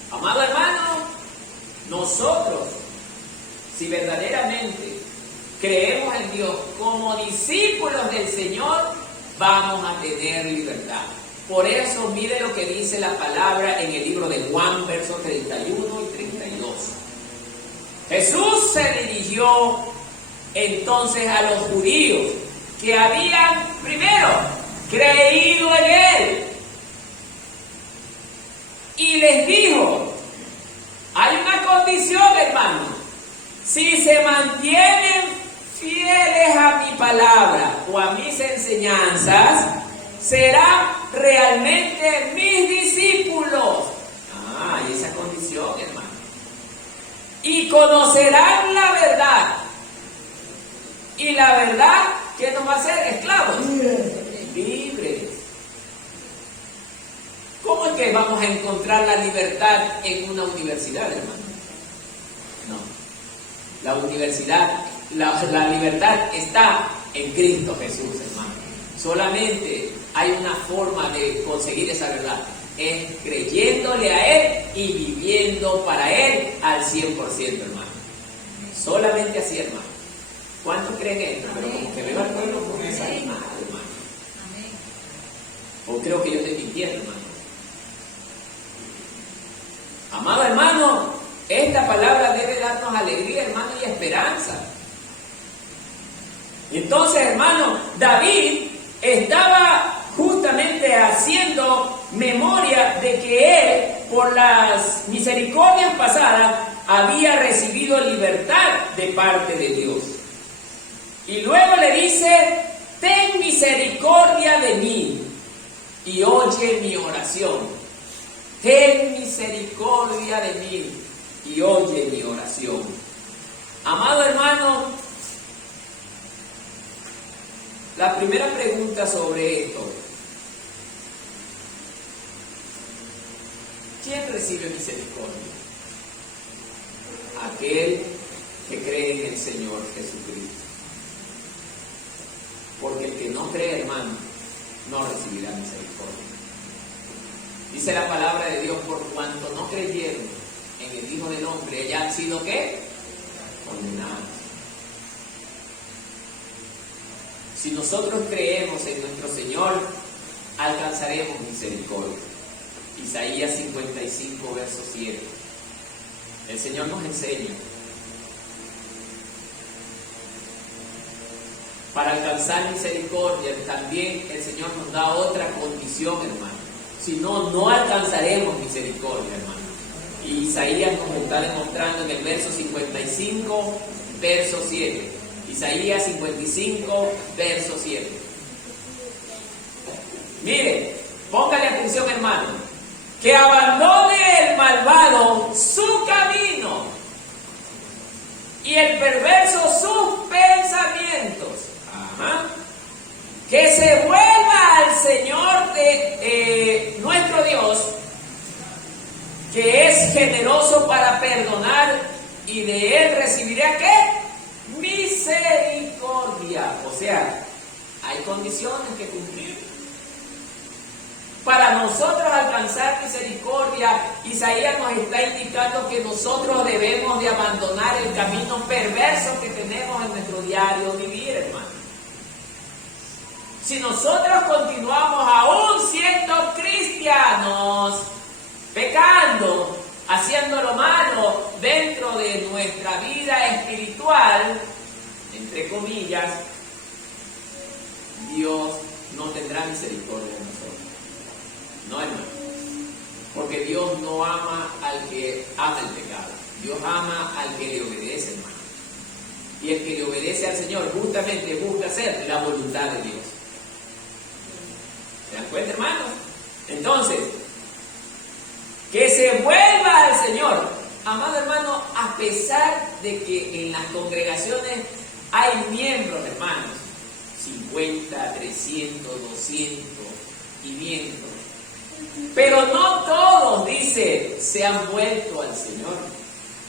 Amado hermano, nosotros, si verdaderamente creemos en Dios como discípulos del Señor, vamos a tener libertad. Por eso, mire lo que dice la palabra en el libro de Juan, versos 31 y 32. Jesús se dirigió entonces a los judíos que habían primero creído en Él. Y les dijo, hay una condición, hermano, si se mantienen fieles a mi palabra o a mis enseñanzas, serán realmente mis discípulos. Ah, y esa condición, hermano. y conocerán la verdad. Y la verdad, ¿qué nos va a hacer? Esclavos. Libres. ¿Cómo es que vamos a encontrar la libertad en una universidad, hermano? No. La universidad, la libertad está en Cristo Jesús, hermano. Solamente hay una forma de conseguir esa verdad. Es creyéndole a Él y viviendo para Él al 100%, hermano. Solamente así, hermano. ¿Cuántos creen esto? Pero como que veo al pueblo como desanimado, hermano. O creo que yo estoy mintiendo, hermano. Amado hermano, esta palabra debe darnos alegría, hermano, y esperanza. Entonces, hermano, David estaba justamente haciendo memoria de que él, por las misericordias pasadas, había recibido libertad de parte de Dios. Y luego le dice: ten misericordia de mí y oye mi oración. Ten misericordia de mí y oye mi oración. Amado hermano, la primera pregunta sobre esto: ¿quién recibe misericordia? Aquel que cree en el Señor Jesucristo. Porque el que no cree, hermano, no recibirá misericordia. Dice la palabra de Dios: por cuanto no creyeron en el Hijo del Hombre, ya han sido ¿qué? Condenados. Si nosotros creemos en nuestro Señor, alcanzaremos misericordia. Isaías 55, verso 7. El Señor nos enseña. Para alcanzar misericordia, también el Señor nos da otra condición, hermano. Si no, no alcanzaremos misericordia, hermano. Y Isaías nos está demostrando en el verso 55, verso 7. Isaías 55, verso 7. Mire, póngale atención, hermano. Que abandone el malvado su camino y el perverso sus pensamientos. Ajá. Que se vuelva al Señor de nuestro Dios, que es generoso para perdonar, y de Él recibirá ¿qué? Misericordia. O sea, hay condiciones que cumplir. Para nosotros alcanzar misericordia, Isaías nos está indicando que nosotros debemos de abandonar el camino perverso que tenemos en nuestro diario vivir, hermano. Si nosotros continuamos aún siendo cristianos, pecando, haciendo lo malo dentro de nuestra vida espiritual, entre comillas, Dios no tendrá misericordia de nosotros. No, hermano. Porque Dios no ama al que ama el pecado. Dios ama al que le obedece, hermano. Y el que le obedece al Señor justamente busca hacer la voluntad de Dios. ¿Se dan cuenta, hermanos? Entonces, que se vuelva al Señor. Amado hermano, a pesar de que en las congregaciones hay miembros, hermanos, 50, 300, 200, 500, pero no todos, dice, se han vuelto al Señor.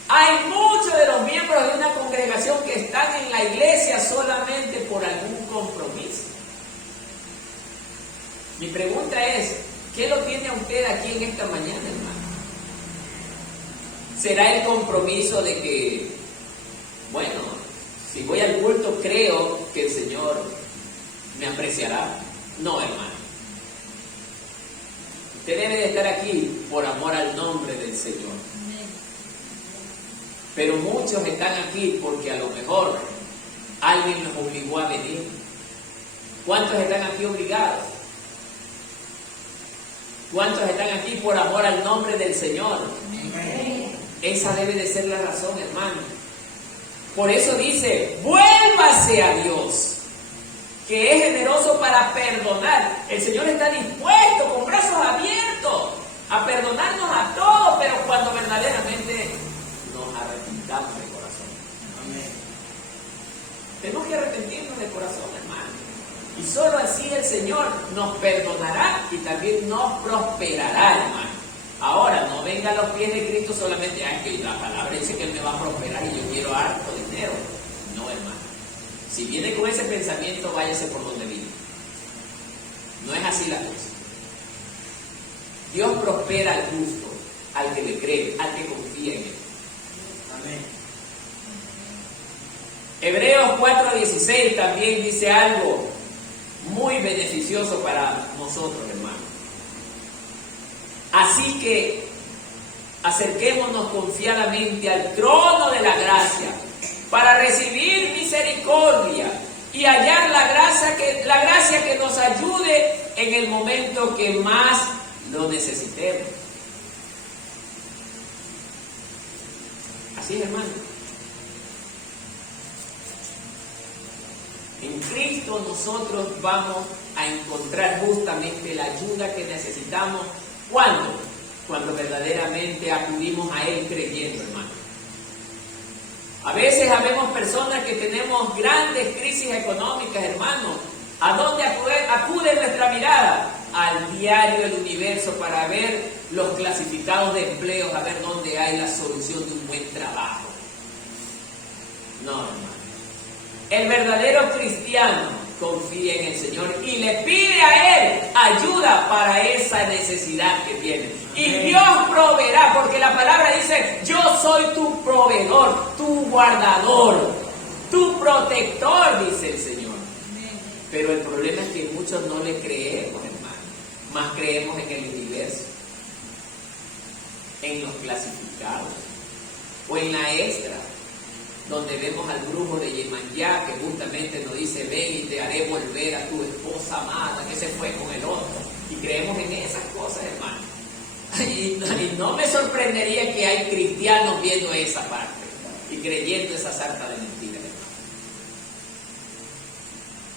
Hay muchos de los miembros de una congregación que están en la iglesia solamente por algún compromiso. Mi pregunta es, ¿qué lo tiene a usted aquí en esta mañana, hermano? ¿Será el compromiso de que, bueno, si voy al culto creo que el Señor me apreciará? No, hermano. Usted debe de estar aquí por amor al nombre del Señor. Pero muchos están aquí porque a lo mejor alguien los obligó a venir. ¿Cuántos están aquí obligados? ¿Cuántos están aquí por amor al nombre del Señor? Esa debe de ser la razón, hermano. Por eso dice, vuélvase a Dios, que es generoso para perdonar. El Señor está dispuesto, con brazos abiertos, a perdonarnos a todos, pero cuando verdaderamente nos arrepintamos Y solo así el Señor nos perdonará y también nos prosperará, hermano. Ahora, no venga a los pies de Cristo solamente, que la palabra dice que Él me va a prosperar y yo quiero harto dinero. No, hermano. Si viene con ese pensamiento, váyase por donde vino. No es así la cosa. Dios prospera al justo, al que le cree, al que confía en Él. Amén. Hebreos 4:16 también dice algo muy beneficioso para nosotros, hermanos. Así que acerquémonos confiadamente al trono de la gracia para recibir misericordia y hallar la gracia que nos ayude en el momento que más lo necesitemos. Así es, hermano. En Cristo nosotros vamos a encontrar justamente la ayuda que necesitamos. ¿Cuándo? Cuando verdaderamente acudimos a Él creyendo, hermano. A veces habemos personas que tenemos grandes crisis económicas, hermano. ¿A dónde acude nuestra mirada? Al diario del universo para ver los clasificados de empleos, a ver dónde hay la solución de un buen trabajo. No, hermano. El verdadero cristiano confía en el Señor y le pide a Él ayuda para esa necesidad que tiene. Y Dios proveerá, porque la palabra dice, yo soy tu proveedor, tu guardador, tu protector, dice el Señor. Pero el problema es que muchos no le creemos, hermano. Más creemos en el universo, en los clasificados o en la extra, donde vemos al brujo de Yemayá que justamente nos dice, ven y te haré volver a tu esposa amada que se fue con el otro. Y creemos en esas cosas, hermano. Y no me sorprendería que hay cristianos viendo esa parte y creyendo esa sarta de mentiras, hermano.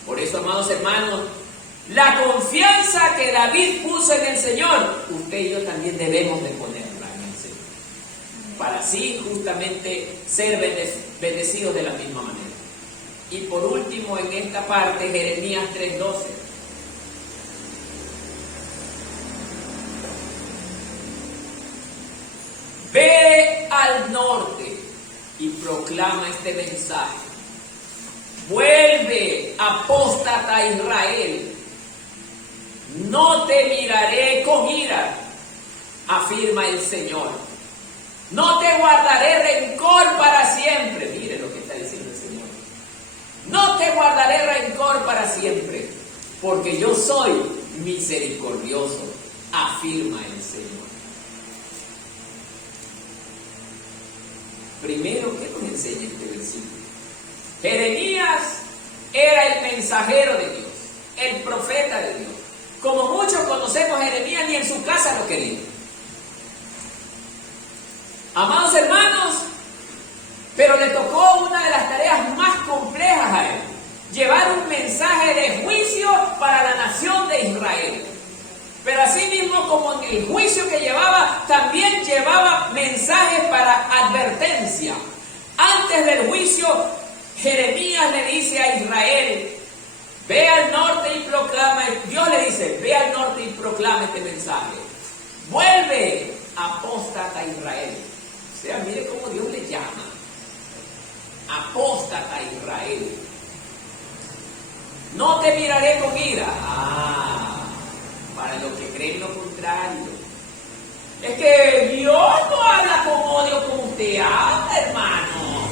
Por eso, amados hermanos, la confianza que David puso en el Señor, usted y yo también debemos de ponerla en el Señor, para así justamente ser bendecidos de la misma manera. Y por último, en esta parte, Jeremías 3:12. Ve al norte y proclama este mensaje. Vuelve, apóstata Israel. No te miraré con ira, afirma el Señor. No te guardaré rencor para siempre. Mire lo que está diciendo el Señor. No te guardaré rencor para siempre, porque yo soy misericordioso, afirma el Señor. Primero, ¿qué nos enseña este versículo? Jeremías era el mensajero de Dios, el profeta de Dios. Como muchos conocemos, Jeremías ni en su casa lo quería. Amados hermanos, pero le tocó una de las tareas más complejas a él: llevar un mensaje de juicio para la nación de Israel. Pero así mismo como en el juicio que llevaba, también llevaba mensajes para advertencia. Antes del juicio, Jeremías le dice a Israel, ve al norte y proclama, Dios le dice, ve al norte y proclama este mensaje. Vuelve, apóstata Israel. O sea, mire cómo Dios le llama. Apóstata Israel. No te miraré con ira. Para los que creen lo contrario. Es que Dios no habla con odio como usted habla, hermano.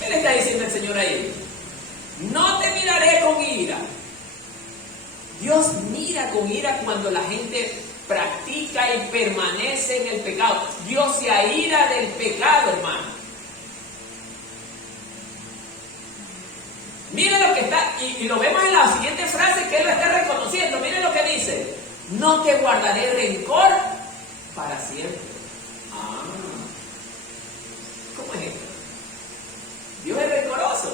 ¿Qué le está diciendo el Señor ahí? No te miraré con ira. Dios mira con ira cuando la gente practica y permanece en el pecado. Dios se aira del pecado, hermano. Mire lo que está, y lo vemos en la siguiente frase que él lo está reconociendo. Mire lo que dice: no te guardaré rencor para siempre. ¿Cómo es esto? Dios es rencoroso.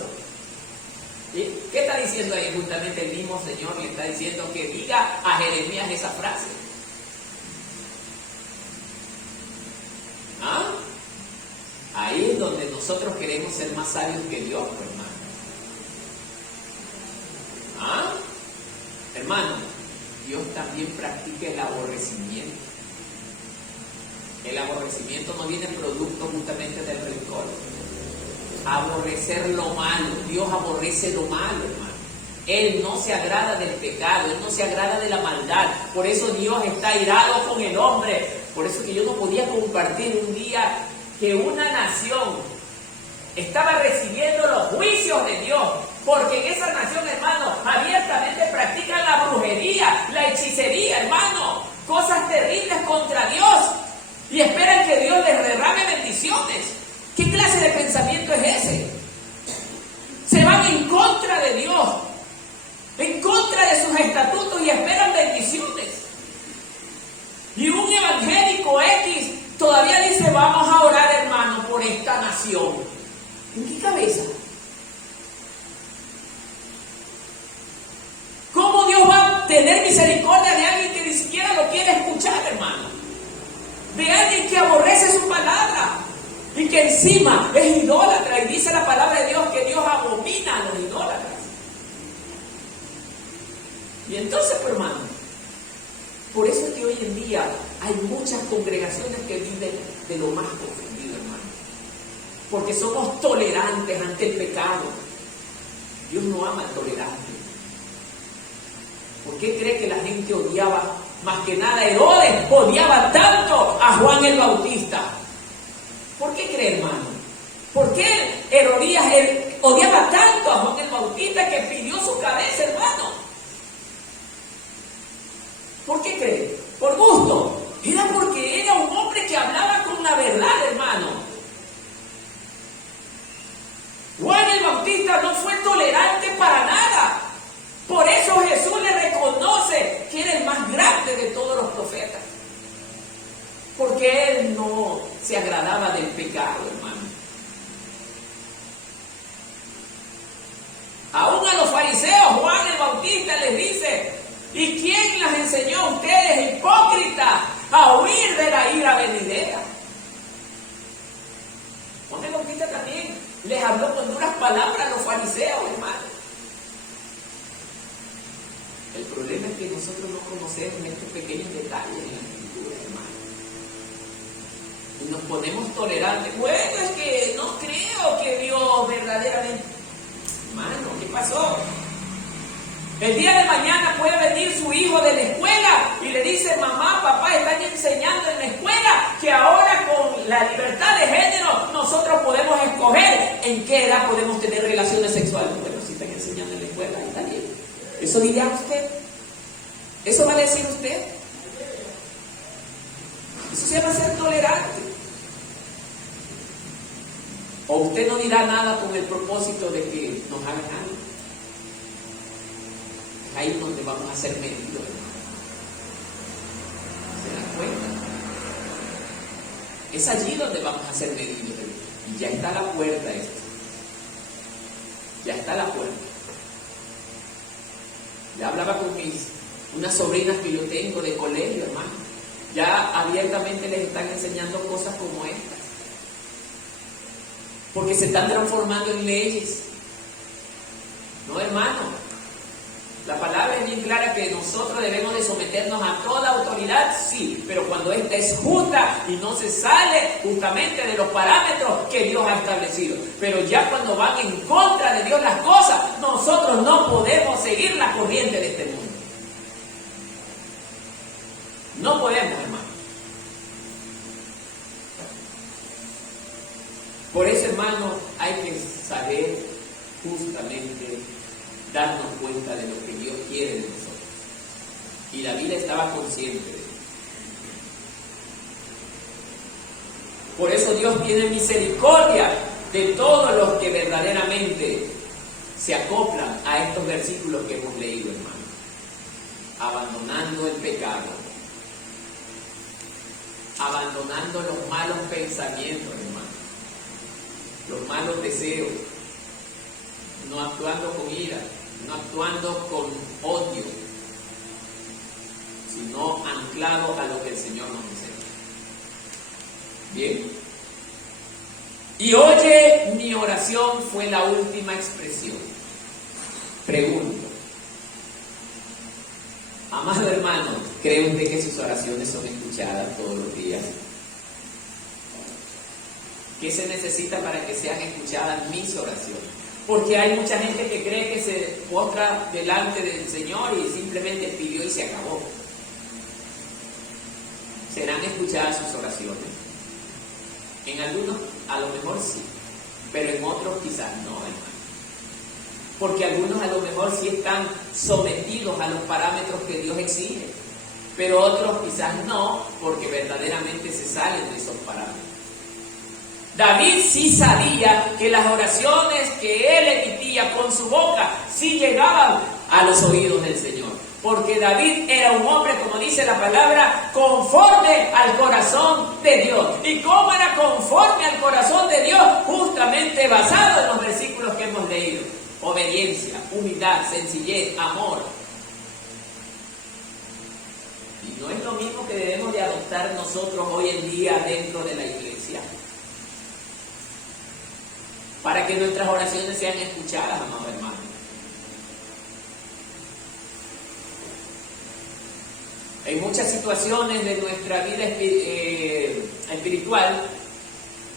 ¿Sí? ¿Qué está diciendo ahí? Justamente el mismo Señor le está diciendo que diga a Jeremías esa frase. Ahí es donde nosotros queremos ser más sabios que Dios, hermano. aborrecimiento no viene producto justamente del rencor. Aborrecer lo malo. Dios aborrece lo malo, hermano. Él no se agrada del pecado, Él no se agrada de la maldad. Por eso Dios está irado con el hombre. Por eso que yo no podía compartir un día que una nación estaba recibiendo los juicios de Dios. Porque en esa nación, hermano, abiertamente practican la brujería, la hechicería, hermano. Cosas terribles contra Dios. Y esperan que Dios les derrame bendiciones. ¿Qué clase de pensamiento es ese? Se van en contra de Dios, en contra de sus estatutos y esperan bendiciones. Y un evangélico X todavía dice, vamos a orar, hermano, por esta nación. ¿En qué cabeza? ¿Cómo Dios va a tener misericordia de alguien que ni siquiera lo quiere escuchar, hermano? De alguien que aborrece su palabra y que encima es idólatra. Y dice la palabra de Dios que Dios abomina a los idólatras. Y entonces, pues, hermano, por eso es que hoy en día hay muchas congregaciones que viven de lo más confundido, hermano. Porque somos tolerantes ante el pecado. Dios no ama al tolerante. ¿Por qué cree que la gente odiaba, más que nada Herodes, odiaba tanto a Juan el Bautista? ¿Por qué cree, hermano? ¿Por qué Herodías odiaba tanto a Juan el Bautista que pidió su cabeza, hermano? ¿Por qué cree? Por gusto. Era porque era un hombre que hablaba con la verdad, hermano. Juan el Bautista no fue tolerante para nada. Por eso Jesús le reconoce que era el más grande de todos los profetas. Porque él no se agradaba del pecado, hermano. Aún a los fariseos, Juan el Bautista les dice, ¿y quién las enseñó a ustedes, hipócritas, a huir de la ira venidera? Juan el Bautista también les habló con duras palabras a los fariseos, hermano. El problema es que nosotros no conocemos estos pequeños detalles en la Escritura, hermano. Y nos ponemos tolerantes. Bueno, es que no creo que Dios verdaderamente... Hermano, ¿qué pasó? El día de mañana puede venir su hijo de la escuela y le dice, mamá, papá, están enseñando en la escuela que ahora con la libertad de género nosotros podemos escoger en qué edad podemos tener relaciones sexuales. Bueno, si están enseñando en la escuela, está bien. ¿Eso dirá usted? ¿Eso va a decir usted? Eso se llama ser tolerante. ¿O usted no dirá nada con el propósito de que nos hagan algo? Ahí es donde vamos a ser medidos. ¿Se dan cuenta? Es allí donde vamos a ser medidos. Y ya está la puerta esto. Ya está la puerta. Ya hablaba con unas sobrinas que yo tengo de colegio, hermano. Ya abiertamente les están enseñando cosas como estas. Porque se están transformando en leyes. No, hermano. La palabra es bien clara que nosotros debemos de someternos a toda autoridad, sí, pero cuando esta es justa y no se sale justamente de los parámetros que Dios ha establecido. Pero ya cuando van en contra de Dios las cosas, nosotros no podemos seguir la corriente de este mundo. No podemos, hermano. Por eso, hermano, hay que saber justamente darnos cuenta de lo que Dios quiere de nosotros. Y David estaba consciente de eso. Por eso Dios tiene misericordia de todos los que verdaderamente se acoplan a estos versículos que hemos leído, hermano. Abandonando el pecado, abandonando los malos pensamientos, hermano, los malos deseos, no actuando con ira, no actuando con odio, sino anclado a lo que el Señor nos enseña. Bien. Y oye, mi oración fue la última expresión. Pregunto, amado hermano, ¿cree usted que sus oraciones son escuchadas todos los días? ¿Qué se necesita para que sean escuchadas mis oraciones? Porque hay mucha gente que cree que se postra delante del Señor y simplemente pidió y se acabó. ¿Serán escuchadas sus oraciones? En algunos a lo mejor sí, pero en otros quizás no, hermano. Porque algunos a lo mejor sí están sometidos a los parámetros que Dios exige, pero otros quizás no, porque verdaderamente se salen de esos parámetros. David sí sabía que las oraciones que él emitía con su boca sí llegaban a los oídos del Señor. Porque David era un hombre, como dice la palabra, conforme al corazón de Dios. ¿Y cómo era conforme al corazón de Dios? Justamente basado en los versículos que hemos leído. Obediencia, humildad, sencillez, amor. Y no es lo mismo que debemos de adoptar nosotros hoy en día dentro de la iglesia, para que nuestras oraciones sean escuchadas, amados hermanos. En muchas situaciones de nuestra vida espiritual,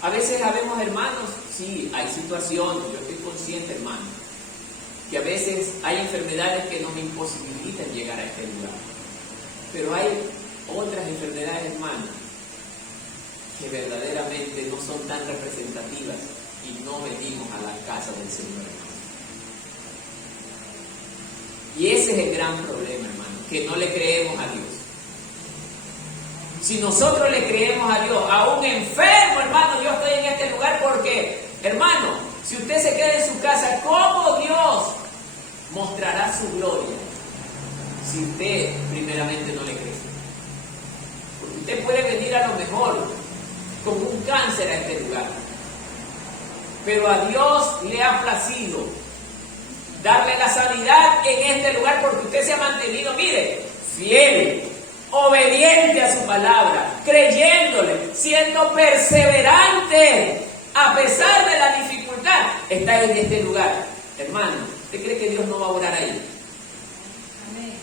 a veces sabemos, hermanos, sí, hay situaciones, yo estoy consciente, hermano, que a veces hay enfermedades que nos imposibilitan llegar a este lugar. Pero hay otras enfermedades, hermanos, que verdaderamente no son tan representativas y no venimos a la casa del Señor, hermano. Y ese es el gran problema, hermano, que no le creemos a Dios. Si nosotros le creemos a Dios, a un enfermo, hermano, yo estoy en este lugar porque, hermano, si usted se queda en su casa, ¿cómo Dios mostrará su gloria si usted primeramente no le cree? Porque usted puede venir a lo mejor con un cáncer a este lugar, pero a Dios le ha placido darle la sanidad en este lugar porque usted se ha mantenido, mire, fiel, obediente a su palabra, creyéndole, siendo perseverante a pesar de la dificultad, está en este lugar. Hermano, ¿usted cree que Dios no va a orar ahí? Amén.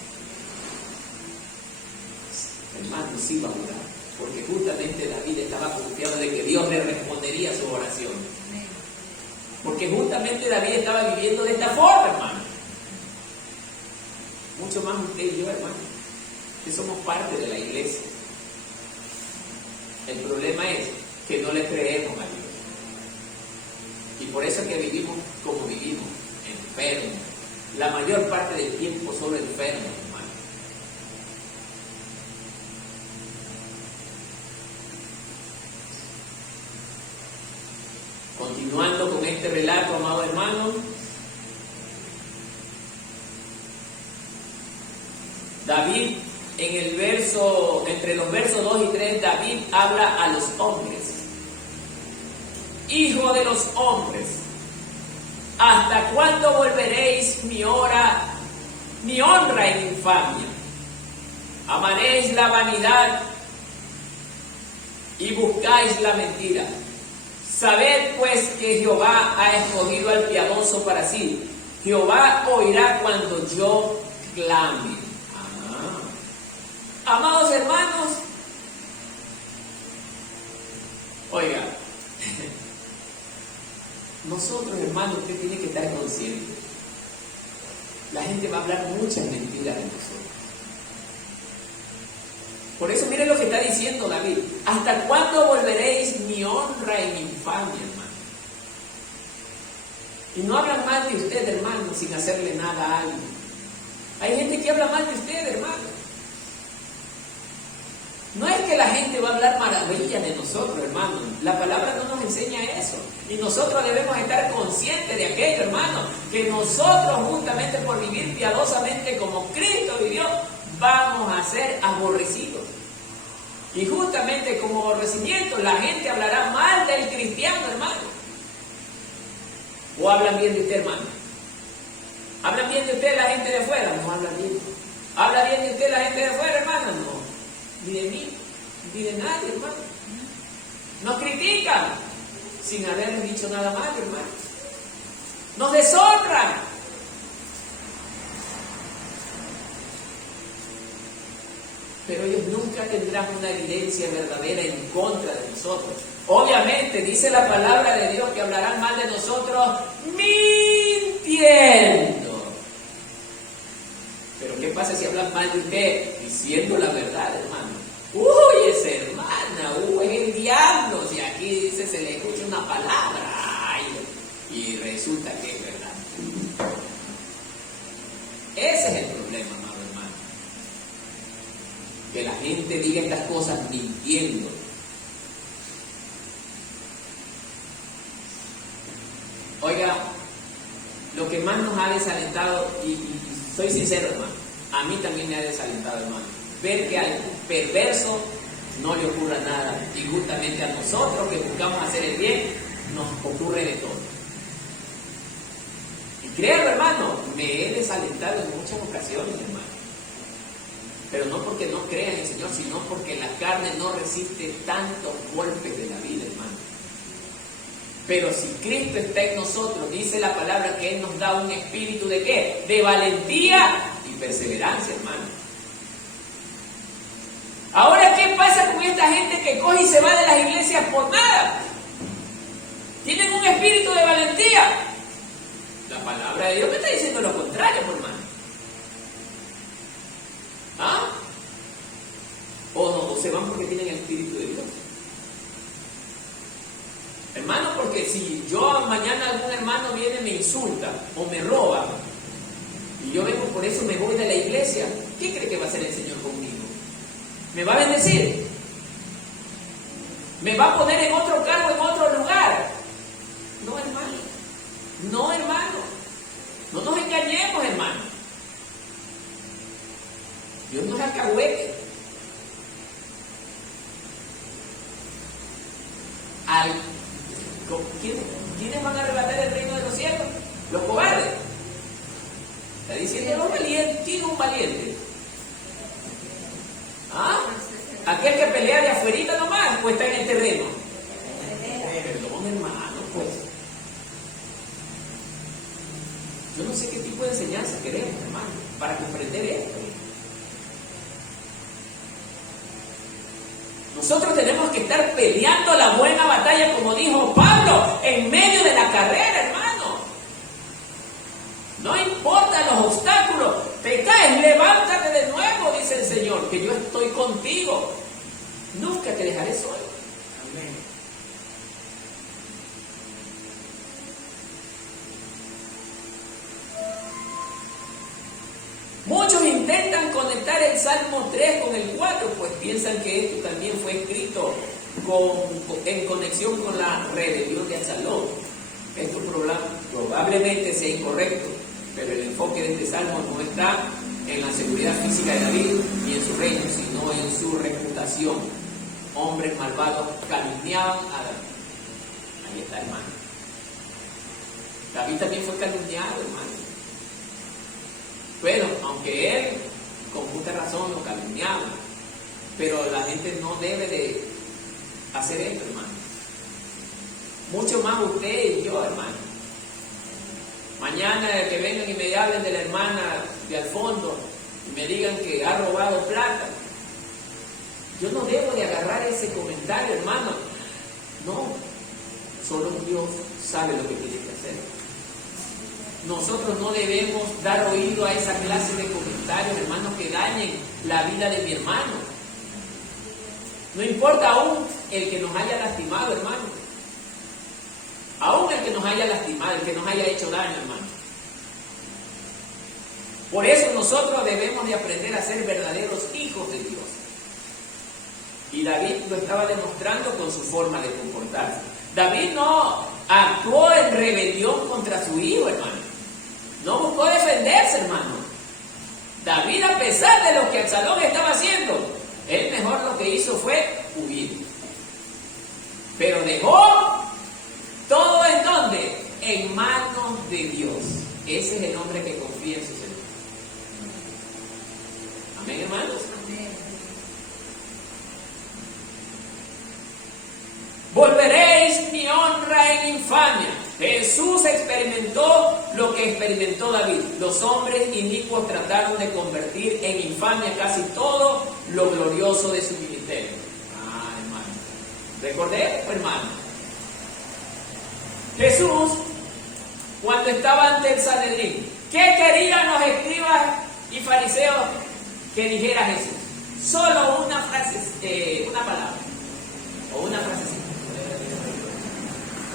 Hermano, sí va a orar, porque justamente David estaba confiado de que Dios le respondería a su oración. Amén. Porque justamente David estaba viviendo de esta forma, hermano. Mucho más usted y yo, hermano, que somos parte de la iglesia. El problema es que no le creemos a Dios. Y por eso es que vivimos como vivimos, enfermos. La mayor parte del tiempo solo enfermos, hermano. Continuando con este relato, amado hermano, David, entre los versos 2 y 3, David habla a los hombres. Hijo de los hombres, ¿hasta cuándo volveréis mi honra en infamia? Amaréis la vanidad y buscáis la mentira. Sabed pues que Jehová ha escogido al piadoso para sí. Jehová oirá cuando yo clame. Amados hermanos, oiga, nosotros, hermanos, usted tiene que estar consciente. La gente va a hablar muchas mentiras de nosotros. Por eso miren lo que está diciendo David. ¿Hasta cuándo volveréis mi honra en infamia, hermano? Y no hablan mal de usted, hermano, sin hacerle nada a alguien. Hay gente que habla mal de usted, hermano. No es que la gente va a hablar maravillas de nosotros, hermano. La palabra no nos enseña eso. Y nosotros debemos estar conscientes de aquello, hermano, que nosotros justamente por vivir piadosamente como Cristo vivió, vamos a ser aborrecidos. Y justamente como aborrecimiento, la gente hablará mal del cristiano, hermano. ¿O hablan bien de usted, hermano? ¿Hablan bien de usted la gente de afuera? No hablan bien. ¿Habla bien de usted la gente de afuera, hermano? No. Ni de mí, ni de nadie, hermano. Nos critican sin haberles dicho nada malo, hermano. Nos deshonran. pero ellos nunca tendrán una evidencia verdadera en contra de nosotros. Obviamente, dice la palabra de Dios que hablarán mal de nosotros mintiendo. Pero ¿qué pasa si hablan mal de usted diciendo la verdad, hermano? Uy, esa hermana, es el diablo. Si aquí dice, se le escucha una palabra, ay, y resulta que es verdad. Ese es el problema, amado hermano. Que la gente diga estas cosas mintiendo. Oiga, lo que más nos ha desalentado, y soy sincero, hermano, a mí también me ha desalentado, hermano, ver que al perverso no le ocurra nada, y justamente a nosotros que buscamos hacer el bien, nos ocurre de todo. Y créanlo, hermano, me he desalentado en muchas ocasiones, hermano. Pero no porque no crean en el Señor, sino porque la carne no resiste tantos golpes de la vida, hermano. Pero si Cristo está en nosotros, dice la palabra que Él nos da un espíritu de ¿qué? De valentía y perseverancia, hermano. Ahora, ¿qué pasa con esta gente que coge y se va de las iglesias por nada? Tienen un espíritu de valentía. La palabra de Dios me está diciendo lo contrario, hermano. ¿Ah? O se van porque tienen el espíritu de Dios. Hermano, porque si yo mañana algún hermano viene y me insulta o me roba y yo vengo por eso me voy de la iglesia, ¿qué cree que va a hacer el Señor conmigo? ¿Me va a bendecir? ¿Me va a poner en otro cargo, en otro lugar? No, hermano. No, hermano. No nos engañemos, hermano. Dios no es alcahuete. ¿Quiénes van a arrebatar el reino de los cielos? Los cobardes. Está diciendo los valientes. ¿Quién es un valiente? ¿Ah? ¿Aquel que pelea de afuerita nomás o está en el terreno? Perdón, hermano, pues. Yo no sé qué tipo de enseñanza queremos, hermano, para comprender esto. Nosotros tenemos que estar peleando la buena batalla, como dijo Pablo, en medio de la carrera, hermano. No importa los obstáculos, te caes, levántate de nuevo, dice el Señor, que yo estoy contigo. Nunca te dejaré solo. Amén. Muchos intentan conectar el Salmo 3 con el 4, pues piensan que esto también fue escrito en conexión con la rebelión de Absalón. Esto probablemente sea incorrecto, pero el enfoque de este Salmo no está en la seguridad física de David ni en su reino, sino en su reputación. Hombres malvados calumniaban a David. Ahí está, hermano. David también fue calumniado, hermano. Bueno, aunque él con justa razón lo calumniaba, pero la gente no debe de hacer esto, hermano. Mucho más usted y yo, hermano. Mañana que vengan y me hablen de la hermana de al fondo y me digan que ha robado plata, yo no debo de agarrar ese comentario, hermano. No, solo Dios sabe lo que tiene que hacer. Nosotros no debemos dar oído a esa clase de comentarios, hermanos, que dañen la vida de mi hermano. No importa aún el que nos haya lastimado, hermano. Aún el que nos haya lastimado, el que nos haya hecho daño, hermano. Por eso nosotros debemos de aprender a ser verdaderos hijos de Dios. Y David lo estaba demostrando con su forma de comportarse. David no actuó en rebelión contra su hijo, hermano. No buscó defenderse, hermano. David, a pesar de lo que Absalón estaba haciendo, él mejor lo que hizo fue huir. Pero dejó todo en donde, en manos de Dios. Ese es el hombre que confía en su Señor. Amén, hermanos. Amén. Volveréis mi honra en infamia. Jesús experimentó lo que experimentó David. Los hombres inicuos trataron de convertir en infamia casi todo lo glorioso de su ministerio. Ah, hermano. ¿Recordé, hermano? Jesús, cuando estaba ante el Sanedrín, ¿qué querían los escribas y fariseos que dijera Jesús? Solo una frase, una palabra, o una frasecita.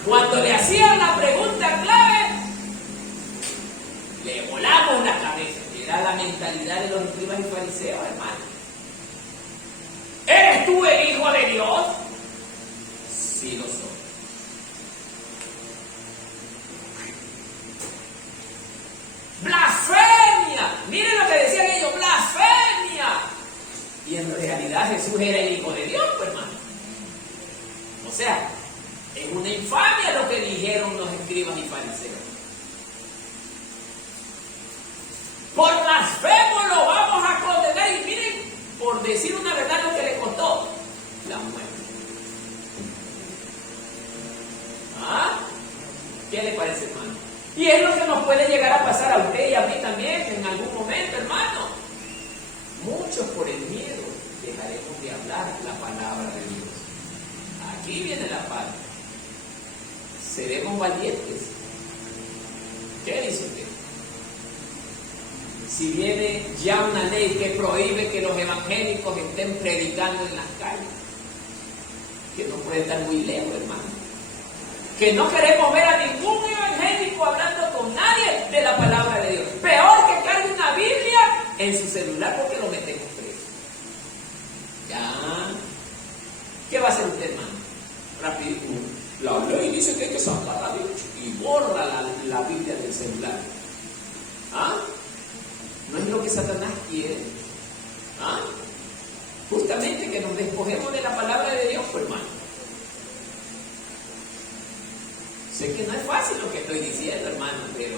Cuando le hacían la pregunta clave, le volamos la cabeza. Era la mentalidad de los escribas y fariseos, hermano. ¿Eres tú el Hijo de Dios? Sí lo soy. ¡Blasfemia! Miren lo que decían ellos, ¡blasfemia! Y en realidad Jesús era el Hijo de Dios, pues, hermano. O sea, es una infamia lo que dijeron los escribas y fariseos. Por blasfemo lo vamos a condenar. Y miren, por decir una verdad, lo que le costó la muerte. ¿Ah? ¿Qué le parece, hermano? Y es lo que nos puede llegar a pasar a usted y a mí también en algún momento, hermano. Muchos por el miedo dejaremos de hablar la palabra de Dios. Aquí viene la parte. Seremos valientes. ¿Qué dice usted? Si viene ya una ley que prohíbe que los evangélicos estén predicando en las calles, que no puede estar muy lejos, hermano. Que no queremos ver a ningún evangélico hablando con nadie de la palabra de Dios. Peor que cargue una Biblia en su celular porque lo metemos preso. Ya. ¿Qué va a hacer usted, hermano? Rapidito. La ley dice que hay que sacar la Biblia y borra la Biblia del celular. ¿Ah? No es lo que Satanás quiere. ¿Ah? Justamente que nos despojemos de la palabra de Dios, pues, hermano. Sé que no es fácil lo que estoy diciendo, hermano, pero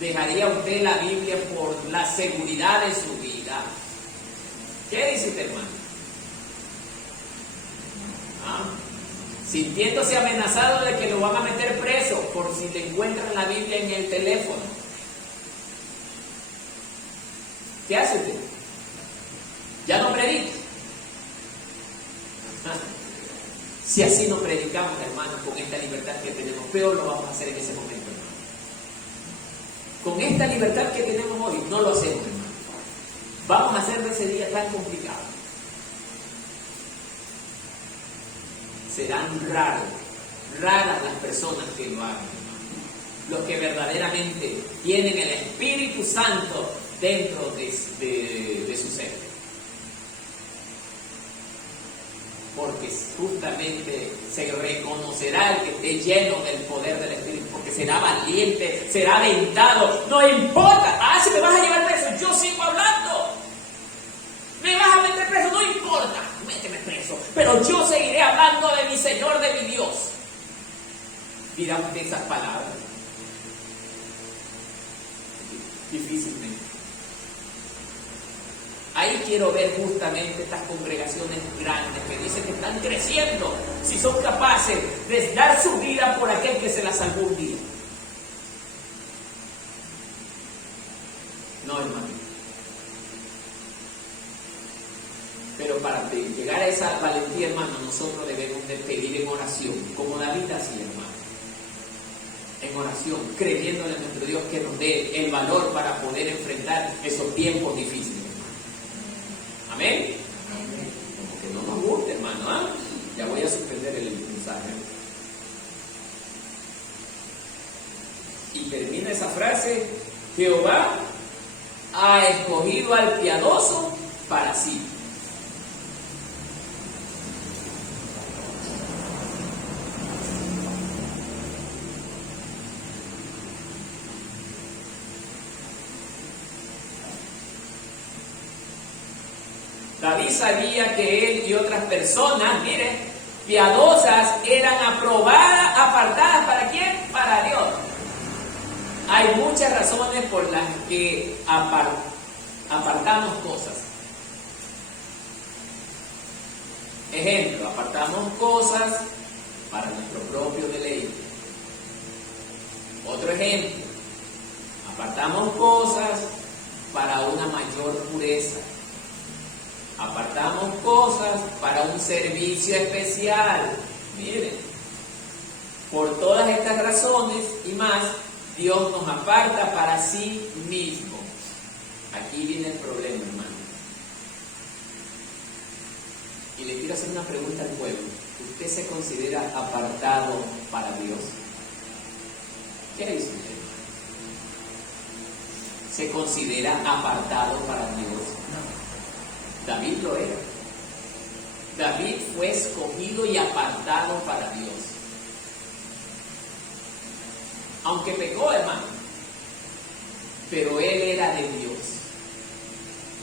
¿dejaría usted la Biblia por la seguridad de su vida? ¿Qué dice usted, hermano? ¿Ah? Sintiéndose amenazado de que lo van a meter preso por si le encuentran la Biblia en el teléfono. ¿Qué hace usted? Ya no predica. Si así no predicamos, hermanos, con esta libertad que tenemos, peor lo vamos a hacer en ese momento, hermano. Con esta libertad que tenemos hoy, no lo hacemos, hermano. Vamos a hacer de ese día tan complicado. Serán raras las personas que lo hagan, hermano. Los que verdaderamente tienen el Espíritu Santo dentro de su ser. Porque justamente se reconocerá el que esté lleno del poder del Espíritu, porque será valiente, será aventado, no importa. Ah, si me vas a llevar preso, yo sigo hablando. Me vas a meter preso, no importa, méteme preso, pero yo seguiré hablando de mi Señor, de mi Dios. Dirá usted esas palabras. Difícilmente. Ahí quiero ver justamente estas congregaciones grandes que dicen que están creciendo, si son capaces de dar su vida por aquel que se la salvó un día. No, hermano. Pero para llegar a esa valentía, hermano, nosotros debemos de pedir en oración, como David hacía, hermano. En oración, creyéndole a nuestro Dios que nos dé el valor para poder enfrentar esos tiempos difíciles. Amén. Como que no nos gusta, hermano. ¿Ah? Ya voy a suspender el mensaje. Y termina esa frase: Jehová ha escogido al piadoso para sí. David sabía que él y otras personas, miren, piadosas, eran aprobadas, apartadas. ¿Para quién? Para Dios. Hay muchas razones por las que apartamos cosas. Ejemplo, apartamos cosas para nuestro propio deleite. ejemplo, apartamos cosas para una mayor pureza. Apartamos cosas para un servicio especial. Miren, por todas estas razones y más, Dios nos aparta para sí mismo. Aquí viene el problema, hermano. Y le quiero hacer una pregunta al pueblo. ¿Usted se considera apartado para Dios? ¿Qué dice usted? ¿Se considera apartado para Dios? No. David lo era. David fue escogido y apartado para Dios. Aunque pecó, hermano, pero él era de Dios.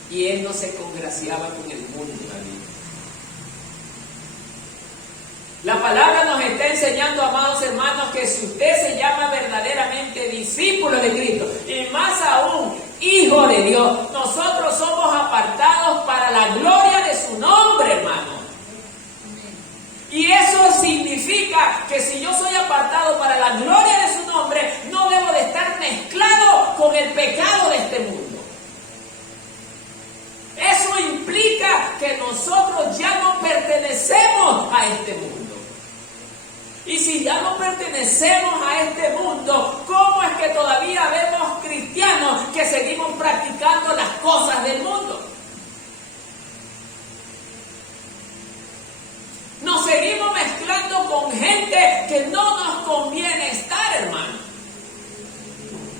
Y él no se congraciaba con el mundo, David. La palabra nos está enseñando, amados hermanos, que si usted se llama verdaderamente discípulo de Cristo, y más aún, hijo de Dios, nosotros somos apartados para la gloria de su nombre, hermano. Y eso significa que si yo soy apartado para la gloria de su nombre, no debo de estar mezclado con el pecado de este mundo. Eso implica que nosotros ya no pertenecemos a este mundo. Y si ya no pertenecemos a este mundo, ¿cómo es que todavía vemos cristianos que seguimos practicando las cosas del mundo? Nos seguimos mezclando con gente que no nos conviene estar, hermano.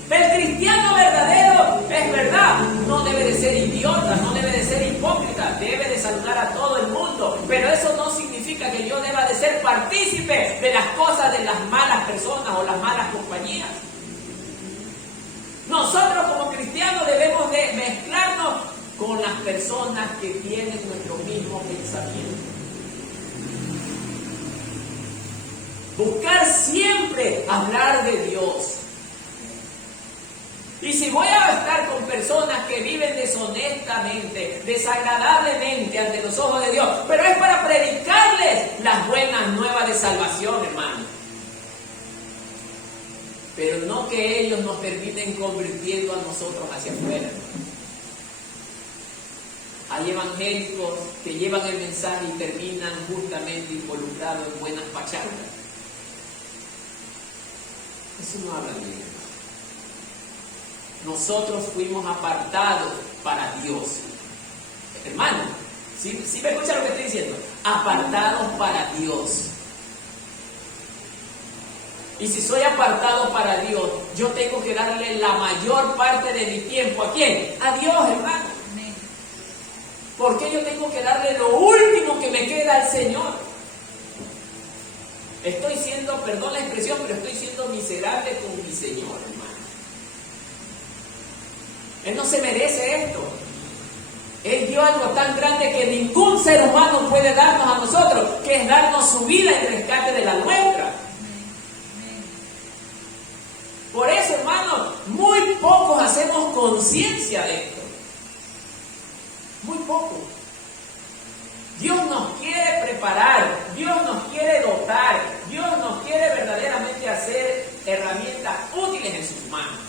El cristiano verdadero, es verdad, no debe de ser idiota, no debe de ser hipócrita, debe de saludar a todo el mundo, pero eso no significa que yo deba de ser partícipe de las cosas de las malas personas o las malas compañías. Nosotros como cristianos debemos de mezclarnos con las personas que tienen nuestro mismo pensamiento. Buscar siempre hablar de Dios. Y si voy a estar con personas que viven deshonestamente, desagradablemente ante los ojos de Dios, pero es para predicarles las buenas nuevas de salvación, hermano. Pero no que ellos nos terminen convirtiendo a nosotros hacia afuera. Hay evangélicos que llevan el mensaje y terminan justamente involucrados en buenas pachangas. Eso no habla bien. Nosotros fuimos apartados para Dios. Hermano, ¿sí me escucha lo que estoy diciendo? Apartados para Dios. Y si soy apartado para Dios, yo tengo que darle la mayor parte de mi tiempo. ¿A quién? A Dios, hermano. ¿Por qué yo tengo que darle lo último que me queda al Señor? Estoy siendo, perdón la expresión, pero estoy siendo miserable con mi Señor, hermano. Él no se merece esto. Él dio algo tan grande que ningún ser humano puede darnos a nosotros, que es darnos su vida en rescate de la nuestra. Por eso, hermano, muy pocos hacemos conciencia de esto. Muy poco. Dios nos quiere preparar, Dios nos quiere dotar, Dios nos quiere verdaderamente hacer herramientas útiles en sus manos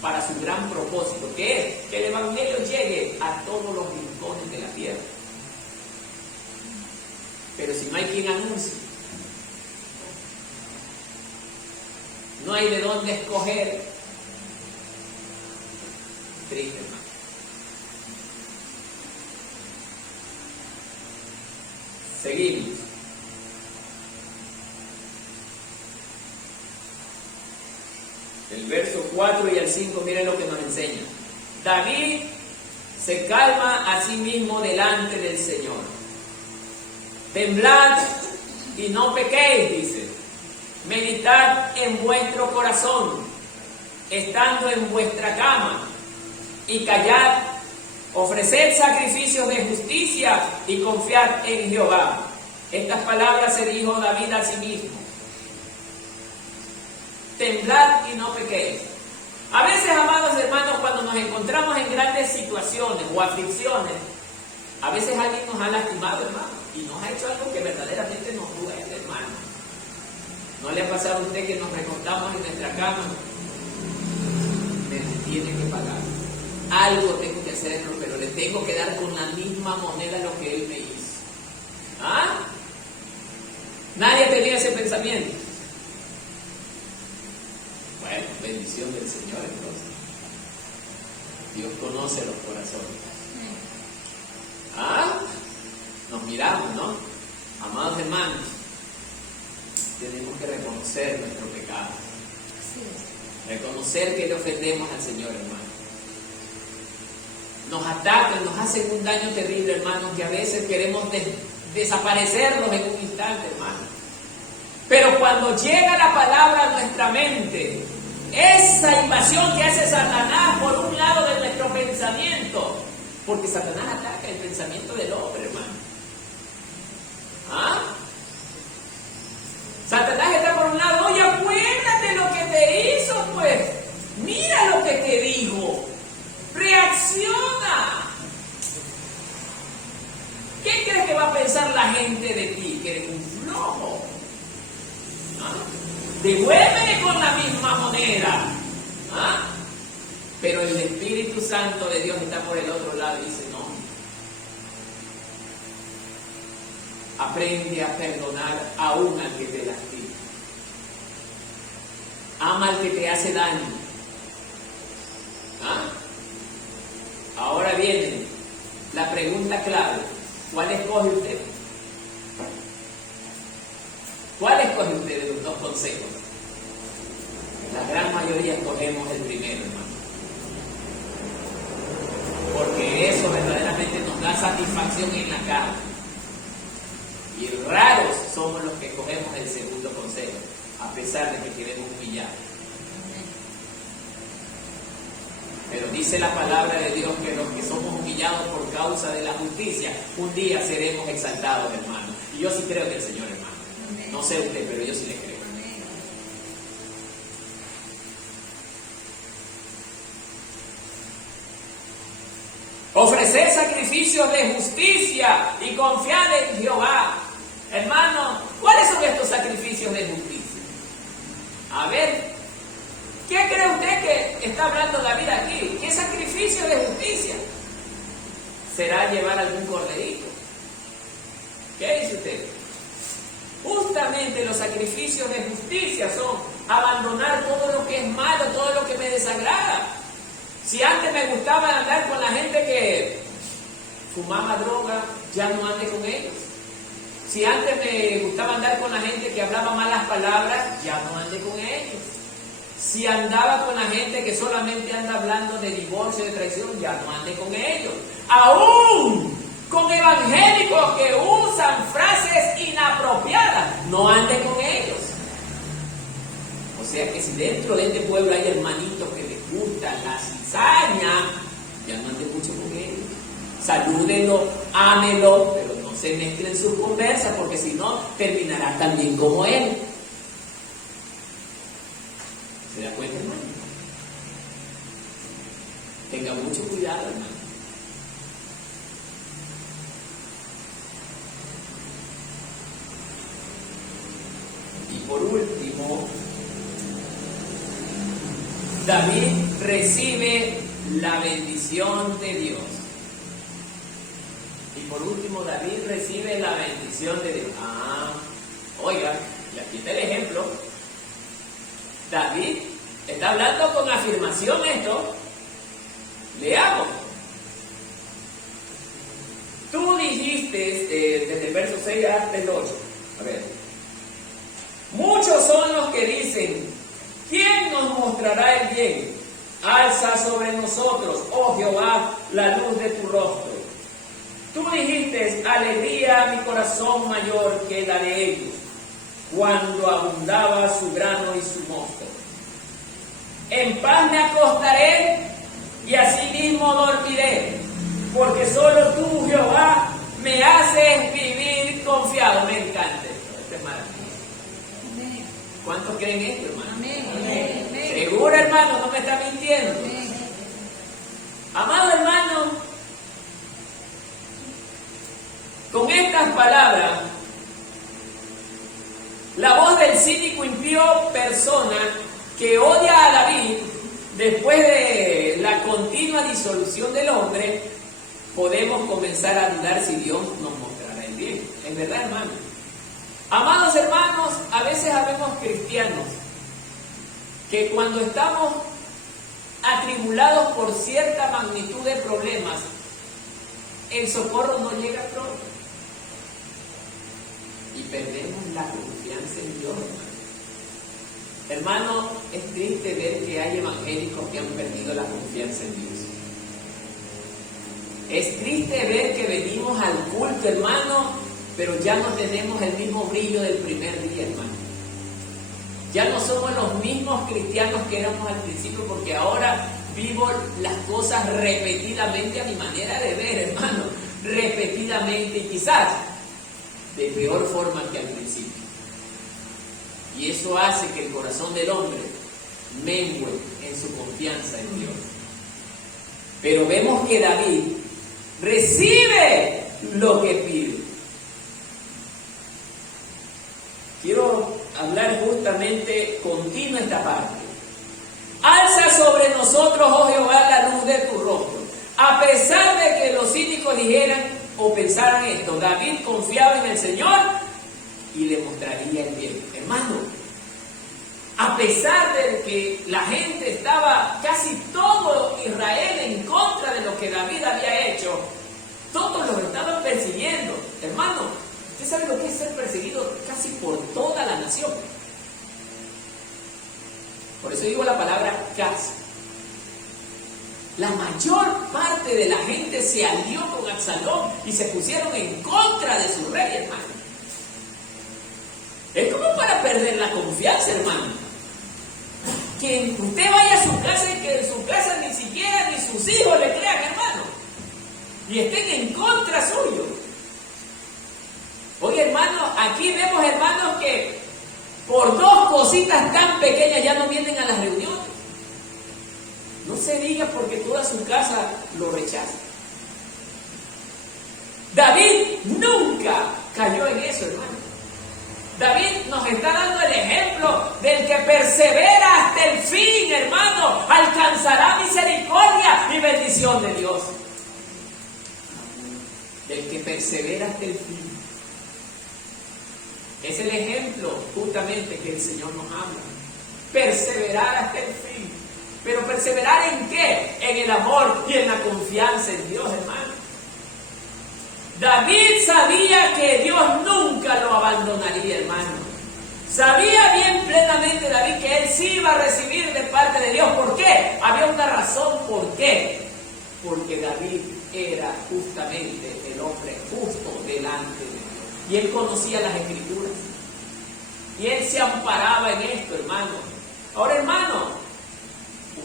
para su gran propósito, que es que el Evangelio llegue a todos los rincones de la tierra. Pero si no hay quien anuncie, no hay de dónde escoger, triste, hermano. Seguimos. El verso 4 y el 5, miren lo que nos enseña. David se calma a sí mismo delante del Señor. Temblad y no pequéis, dice. Meditad en vuestro corazón, estando en vuestra cama, y callad. Ofreced sacrificios de justicia y confiad en Jehová. Estas palabras se dijo David a sí mismo. Temblad y no pequéis. A veces, amados hermanos, cuando nos encontramos en grandes situaciones o aflicciones, a veces alguien nos ha lastimado, hermano, y nos ha hecho algo que verdaderamente nos duele, hermano. ¿No le ha pasado a usted que nos recostamos en nuestra cama tiene que pagar. Algo tengo que hacerlo, pero le tengo que dar con la misma moneda lo que Él me hizo. ¿Ah? Nadie tenía ese pensamiento. Bueno, bendición del Señor entonces. Dios conoce los corazones. ¿Ah? Nos miramos, ¿no? Amados hermanos, tenemos que reconocer nuestro pecado. Reconocer que le ofendemos al Señor, hermano. Nos atacan, nos hacen un daño terrible, hermanos, que a veces queremos desaparecerlos en un instante, hermano. Pero cuando llega la palabra a nuestra mente, esa invasión que hace Satanás por un lado de nuestro pensamiento, porque Satanás ataca el pensamiento del hombre, hermano. ¿Ah? Satanás está por un lado, oye, acuérdate lo que te hizo, pues. Mira lo que te dijo. Reacciona. ¿Qué crees que va a pensar la gente de ti? Que eres un flojo. ¿Ah? Devuélveme con la misma moneda. ¿Ah? Pero el Espíritu Santo de Dios está por el otro lado y dice, no. Aprende a perdonar aún al que te lastima. Ama al que te hace daño. ¿Ah? Ahora viene la pregunta clave. ¿Cuál escoge usted? ¿Cuál escoge usted de los dos consejos? La gran mayoría escogemos el primero, hermano. Porque eso verdaderamente nos da satisfacción en la carne. Y raros somos los que escogemos el segundo consejo, a pesar de que queremos humillar. Pero dice la palabra de Dios que los que somos humillados por causa de la justicia, un día seremos exaltados, hermano. Y yo sí creo que el Señor, hermano. No sé usted, pero yo sí le creo. Ofrecer sacrificios de justicia y confiar en Jehová. Hermano, ¿cuáles son estos sacrificios de justicia? A ver, ¿qué cree usted que está hablando David aquí? ¿Qué sacrificio de justicia? ¿Será llevar algún corderito? ¿Qué dice usted? Justamente los sacrificios de justicia son abandonar todo lo que es malo, todo lo que me desagrada. Si antes me gustaba andar con la gente que fumaba droga, ya no ande con ellos. Si antes me gustaba andar con la gente que hablaba malas palabras, ya no ande con ellos. Si andaba con la gente que solamente anda hablando de divorcio, de traición, ya no ande con ellos. Aún con evangélicos que usan frases inapropiadas, no ande con ellos. O sea que si dentro de este pueblo hay hermanitos que les gusta la cizaña, ya no ande mucho con ellos. Salúdenlo, ámelo, pero no se mezclen sus conversas, porque si no, terminará también como él. ¿Se da cuenta, hermano? Tenga mucho cuidado, hermano. Y por último, David recibe la bendición de Dios. Y por último, David recibe la bendición de Dios. Oiga, y aquí está el ejemplo. David está hablando con afirmación esto. Leamos. Tú dijiste, desde el verso 6 hasta el 8. A ver. Muchos son los que dicen, ¿quién nos mostrará el bien? Alza sobre nosotros, oh Jehová, la luz de tu rostro. Tú dijiste, alegría a mi corazón mayor que la de ellos, cuando abundaba su grano y su mosto. En paz me acostaré y asimismo dormiré, porque solo tú, Jehová, me haces vivir confiado. Me encanta esto es maravilloso. ¿Cuántos creen esto, hermano? Amén. ¿Seguro, hermano? No me está mintiendo. Amén. Amado hermano, con estas palabras, la voz del cínico impío persona que odia a David después de la continua disolución del hombre, podemos comenzar a dudar si Dios nos mostrará el bien. ¿Es verdad, hermano? Amados hermanos, a veces habemos cristianos que cuando estamos atribulados por cierta magnitud de problemas, el socorro no llega pronto. Y perdemos la confianza en Dios, hermano. Hermano, es triste ver que hay evangélicos que han perdido la confianza en Dios. Es triste ver que venimos al culto, hermano, pero ya no tenemos el mismo brillo del primer día, hermano. Ya no somos los mismos cristianos que éramos al principio, porque ahora vivo las cosas repetidamente a mi manera de ver, hermano. Repetidamente, y quizás de peor forma que al principio. Y eso hace que el corazón del hombre mengue en su confianza en Dios. Pero vemos que David recibe lo que pide. Quiero hablar justamente, continúa esta parte. Alza sobre nosotros, oh Jehová, la luz de tu rostro. A pesar de que los cínicos dijeran o pensaran esto, David confiaba en el Señor y le mostraría el bien. Hermano, a pesar de que la gente estaba, casi todo Israel, en contra de lo que David había hecho, todos los estaban persiguiendo. Hermano, ¿usted sabe lo que es ser perseguido casi por toda la nación? Por eso digo la palabra casi. La mayor parte de la gente se alió con Absalón y se pusieron en contra de su rey, hermano. Es como para perder la confianza, hermano. Que usted vaya a su casa y que en su casa ni siquiera ni sus hijos le crean, hermano. Y estén en contra suyo. Oye, hermano, aquí vemos, hermanos, que por dos cositas tan pequeñas ya no vienen a las reuniones. No se diga porque toda su casa lo rechaza. David nunca cayó en eso, hermano. David nos está dando el ejemplo del que persevera hasta el fin, hermano. Alcanzará misericordia y bendición de Dios. Del que persevera hasta el fin. Es el ejemplo justamente que el Señor nos habla. Perseverar hasta el fin. Pero perseverar ¿en qué? En el amor y en la confianza en Dios, hermano. David sabía que Dios nunca lo abandonaría, hermano. Sabía bien plenamente David que él sí iba a recibir de parte de Dios. ¿Por qué? Había una razón. ¿Por qué? Porque David era justamente el hombre justo delante de Dios. Y él conocía las Escrituras. Y él se amparaba en esto, hermano. Ahora, hermano,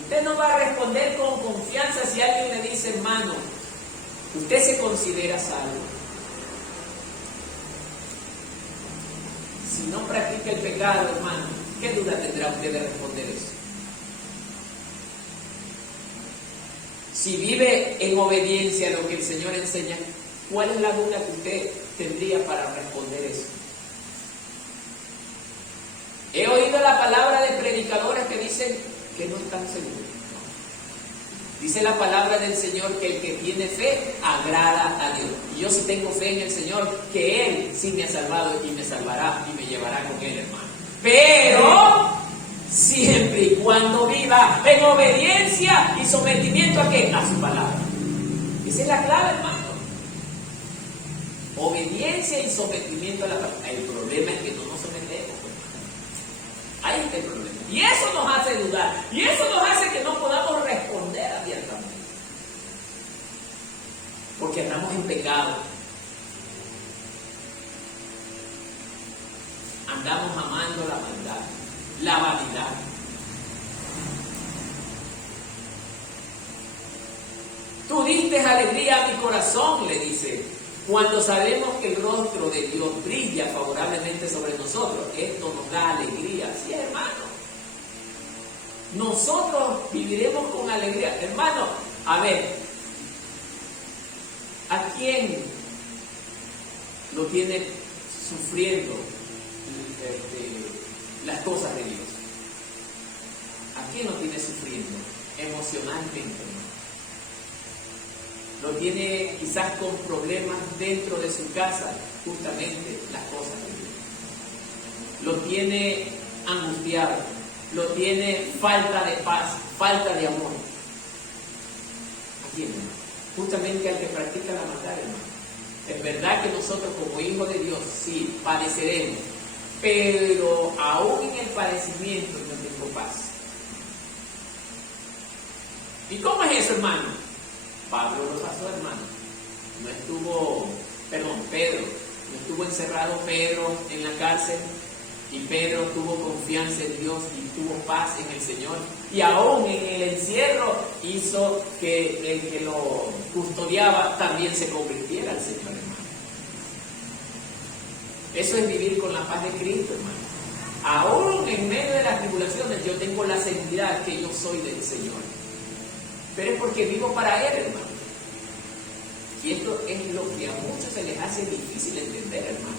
usted no va a responder con confianza si alguien le dice, hermano, usted se considera salvo. Si no practica el pecado, hermano, ¿qué duda tendrá usted de responder eso? Si vive en obediencia a lo que el Señor enseña, ¿cuál es la duda que usted tendría para responder eso? He oído la palabra de predicadores que dicen que no están seguros. Dice la palabra del Señor que el que tiene fe agrada a Dios. Y yo sí tengo fe en el Señor, que Él sí me ha salvado y me salvará y me llevará con Él, hermano. Pero siempre y cuando viva en obediencia y sometimiento ¿a qué? A su palabra. Esa es la clave, hermano. Obediencia y sometimiento a la palabra. El problema es que no nos sometemos. Ahí está el problema. Y eso nos hace dudar. Y eso nos hace que no podamos responder abiertamente. Porque andamos en pecado. Andamos amando la maldad, la vanidad. Tú diste alegría a mi corazón, le dice, cuando sabemos que el rostro de Dios brilla favorablemente sobre nosotros. Esto nos da alegría. Sí, hermano. Nosotros viviremos con alegría. Hermano, a ver, ¿a quién lo tiene sufriendo las cosas de Dios? ¿A quién lo tiene sufriendo? emocionalmente, lo tiene quizás con problemas dentro de su casa, justamente las cosas de Dios. Lo tiene angustiado, lo tiene falta de paz, falta de amor. ¿A quién, hermano? Justamente al que practica la maldad, hermano. Es verdad que nosotros como hijos de Dios sí padeceremos, pero aún en el padecimiento no tengo paz. ¿Y cómo es eso, hermano? Pablo lo pasó, hermano. Pedro, no estuvo encerrado Pedro en la cárcel, y Pedro tuvo confianza en Dios y tuvo paz en el Señor, y aún en el encierro hizo que el que lo custodiaba también se convirtiera al Señor, hermano. Eso es vivir con la paz de Cristo, hermano. Aún en medio de las tribulaciones yo tengo la seguridad que yo soy del Señor, pero es porque vivo para Él, hermano. Y esto es lo que a muchos se les hace difícil entender, hermano.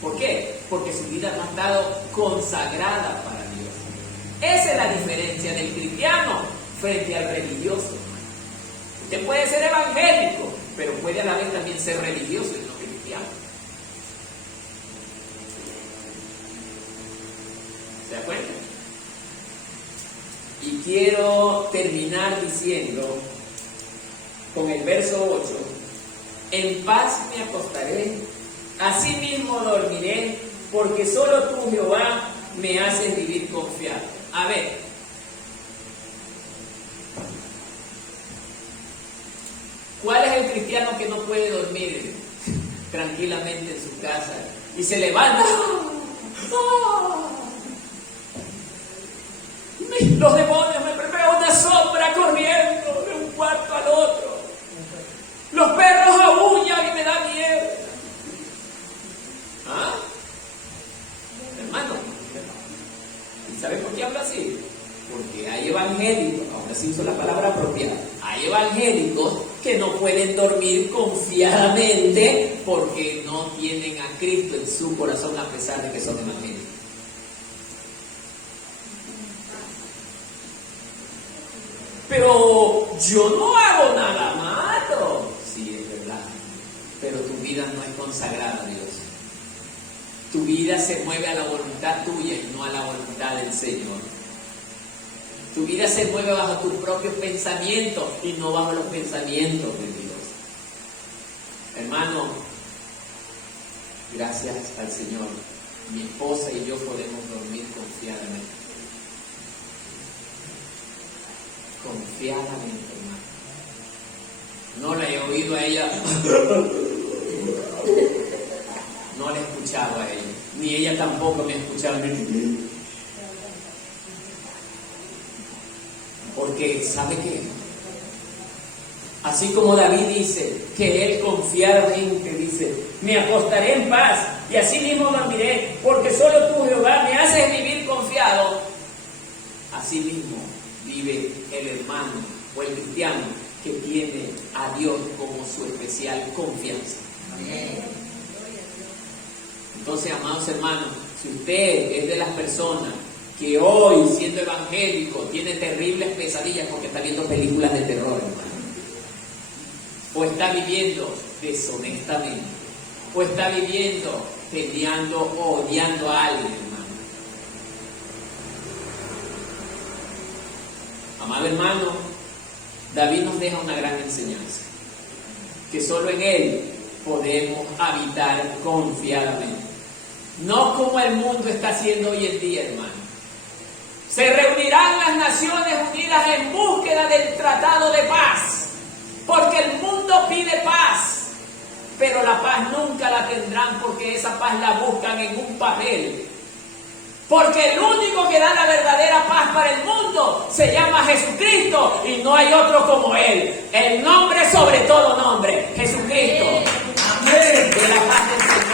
¿Por qué? Porque su vida no ha estado consagrada para Dios. Esa es la diferencia del cristiano frente al religioso, hermano. Usted puede ser evangélico, pero puede a la vez también ser religioso y no cristiano. ¿Se da cuenta? Y quiero terminar diciendo con el verso 8: en paz me acostaré, asimismo dormiré, porque solo tú, Jehová, me haces vivir confiado. A ver, ¿cuál es el cristiano que no puede dormir tranquilamente en su casa y se levanta? Los demonios me preparan una sombra corriendo de un cuarto al otro. Los perros aúllan y me da miedo. ¿Ah? Hermano, ¿y sabe por qué habla así? Porque hay evangélicos, ahora sí uso la palabra apropiada, hay evangélicos que no pueden dormir confiadamente porque no tienen a Cristo en su corazón a pesar de que son evangélicos. Pero yo no hago nada malo. Sí, es verdad. Pero tu vida no es consagrada a Dios. Tu vida se mueve a la voluntad tuya y no a la voluntad del Señor. Tu vida se mueve bajo tus propios pensamientos y no bajo los pensamientos de Dios. Hermano, gracias al Señor, mi esposa y yo podemos dormir confiadamente. Confiadamente, hermano. No la he oído a ella, no la he escuchado a ella, ni ella tampoco me ha escuchado a mí. Porque, ¿sabe qué? Así como David dice que él confiadamente dice: me acostaré en paz y así mismo dormiré, porque solo tú, Jehová, me haces vivir confiado. Así mismo vive el hermano o el cristiano que tiene a Dios como su especial confianza. Amén. Entonces, amados hermanos, si usted es de las personas que hoy, siendo evangélico, tiene terribles pesadillas porque está viendo películas de terror, hermano, o está viviendo deshonestamente, o está viviendo peleando o odiando a alguien, hermano. Amado hermano, David nos deja una gran enseñanza, que solo en él podemos habitar confiadamente. No como el mundo está haciendo hoy en día, hermano. Se reunirán las Naciones Unidas en búsqueda del tratado de paz, porque el mundo pide paz, pero la paz nunca la tendrán porque esa paz la buscan en un papel. Porque el único que da la verdadera paz para el mundo se llama Jesucristo y no hay otro como Él. El nombre sobre todo nombre, Jesucristo. Amén. De la paz del Señor.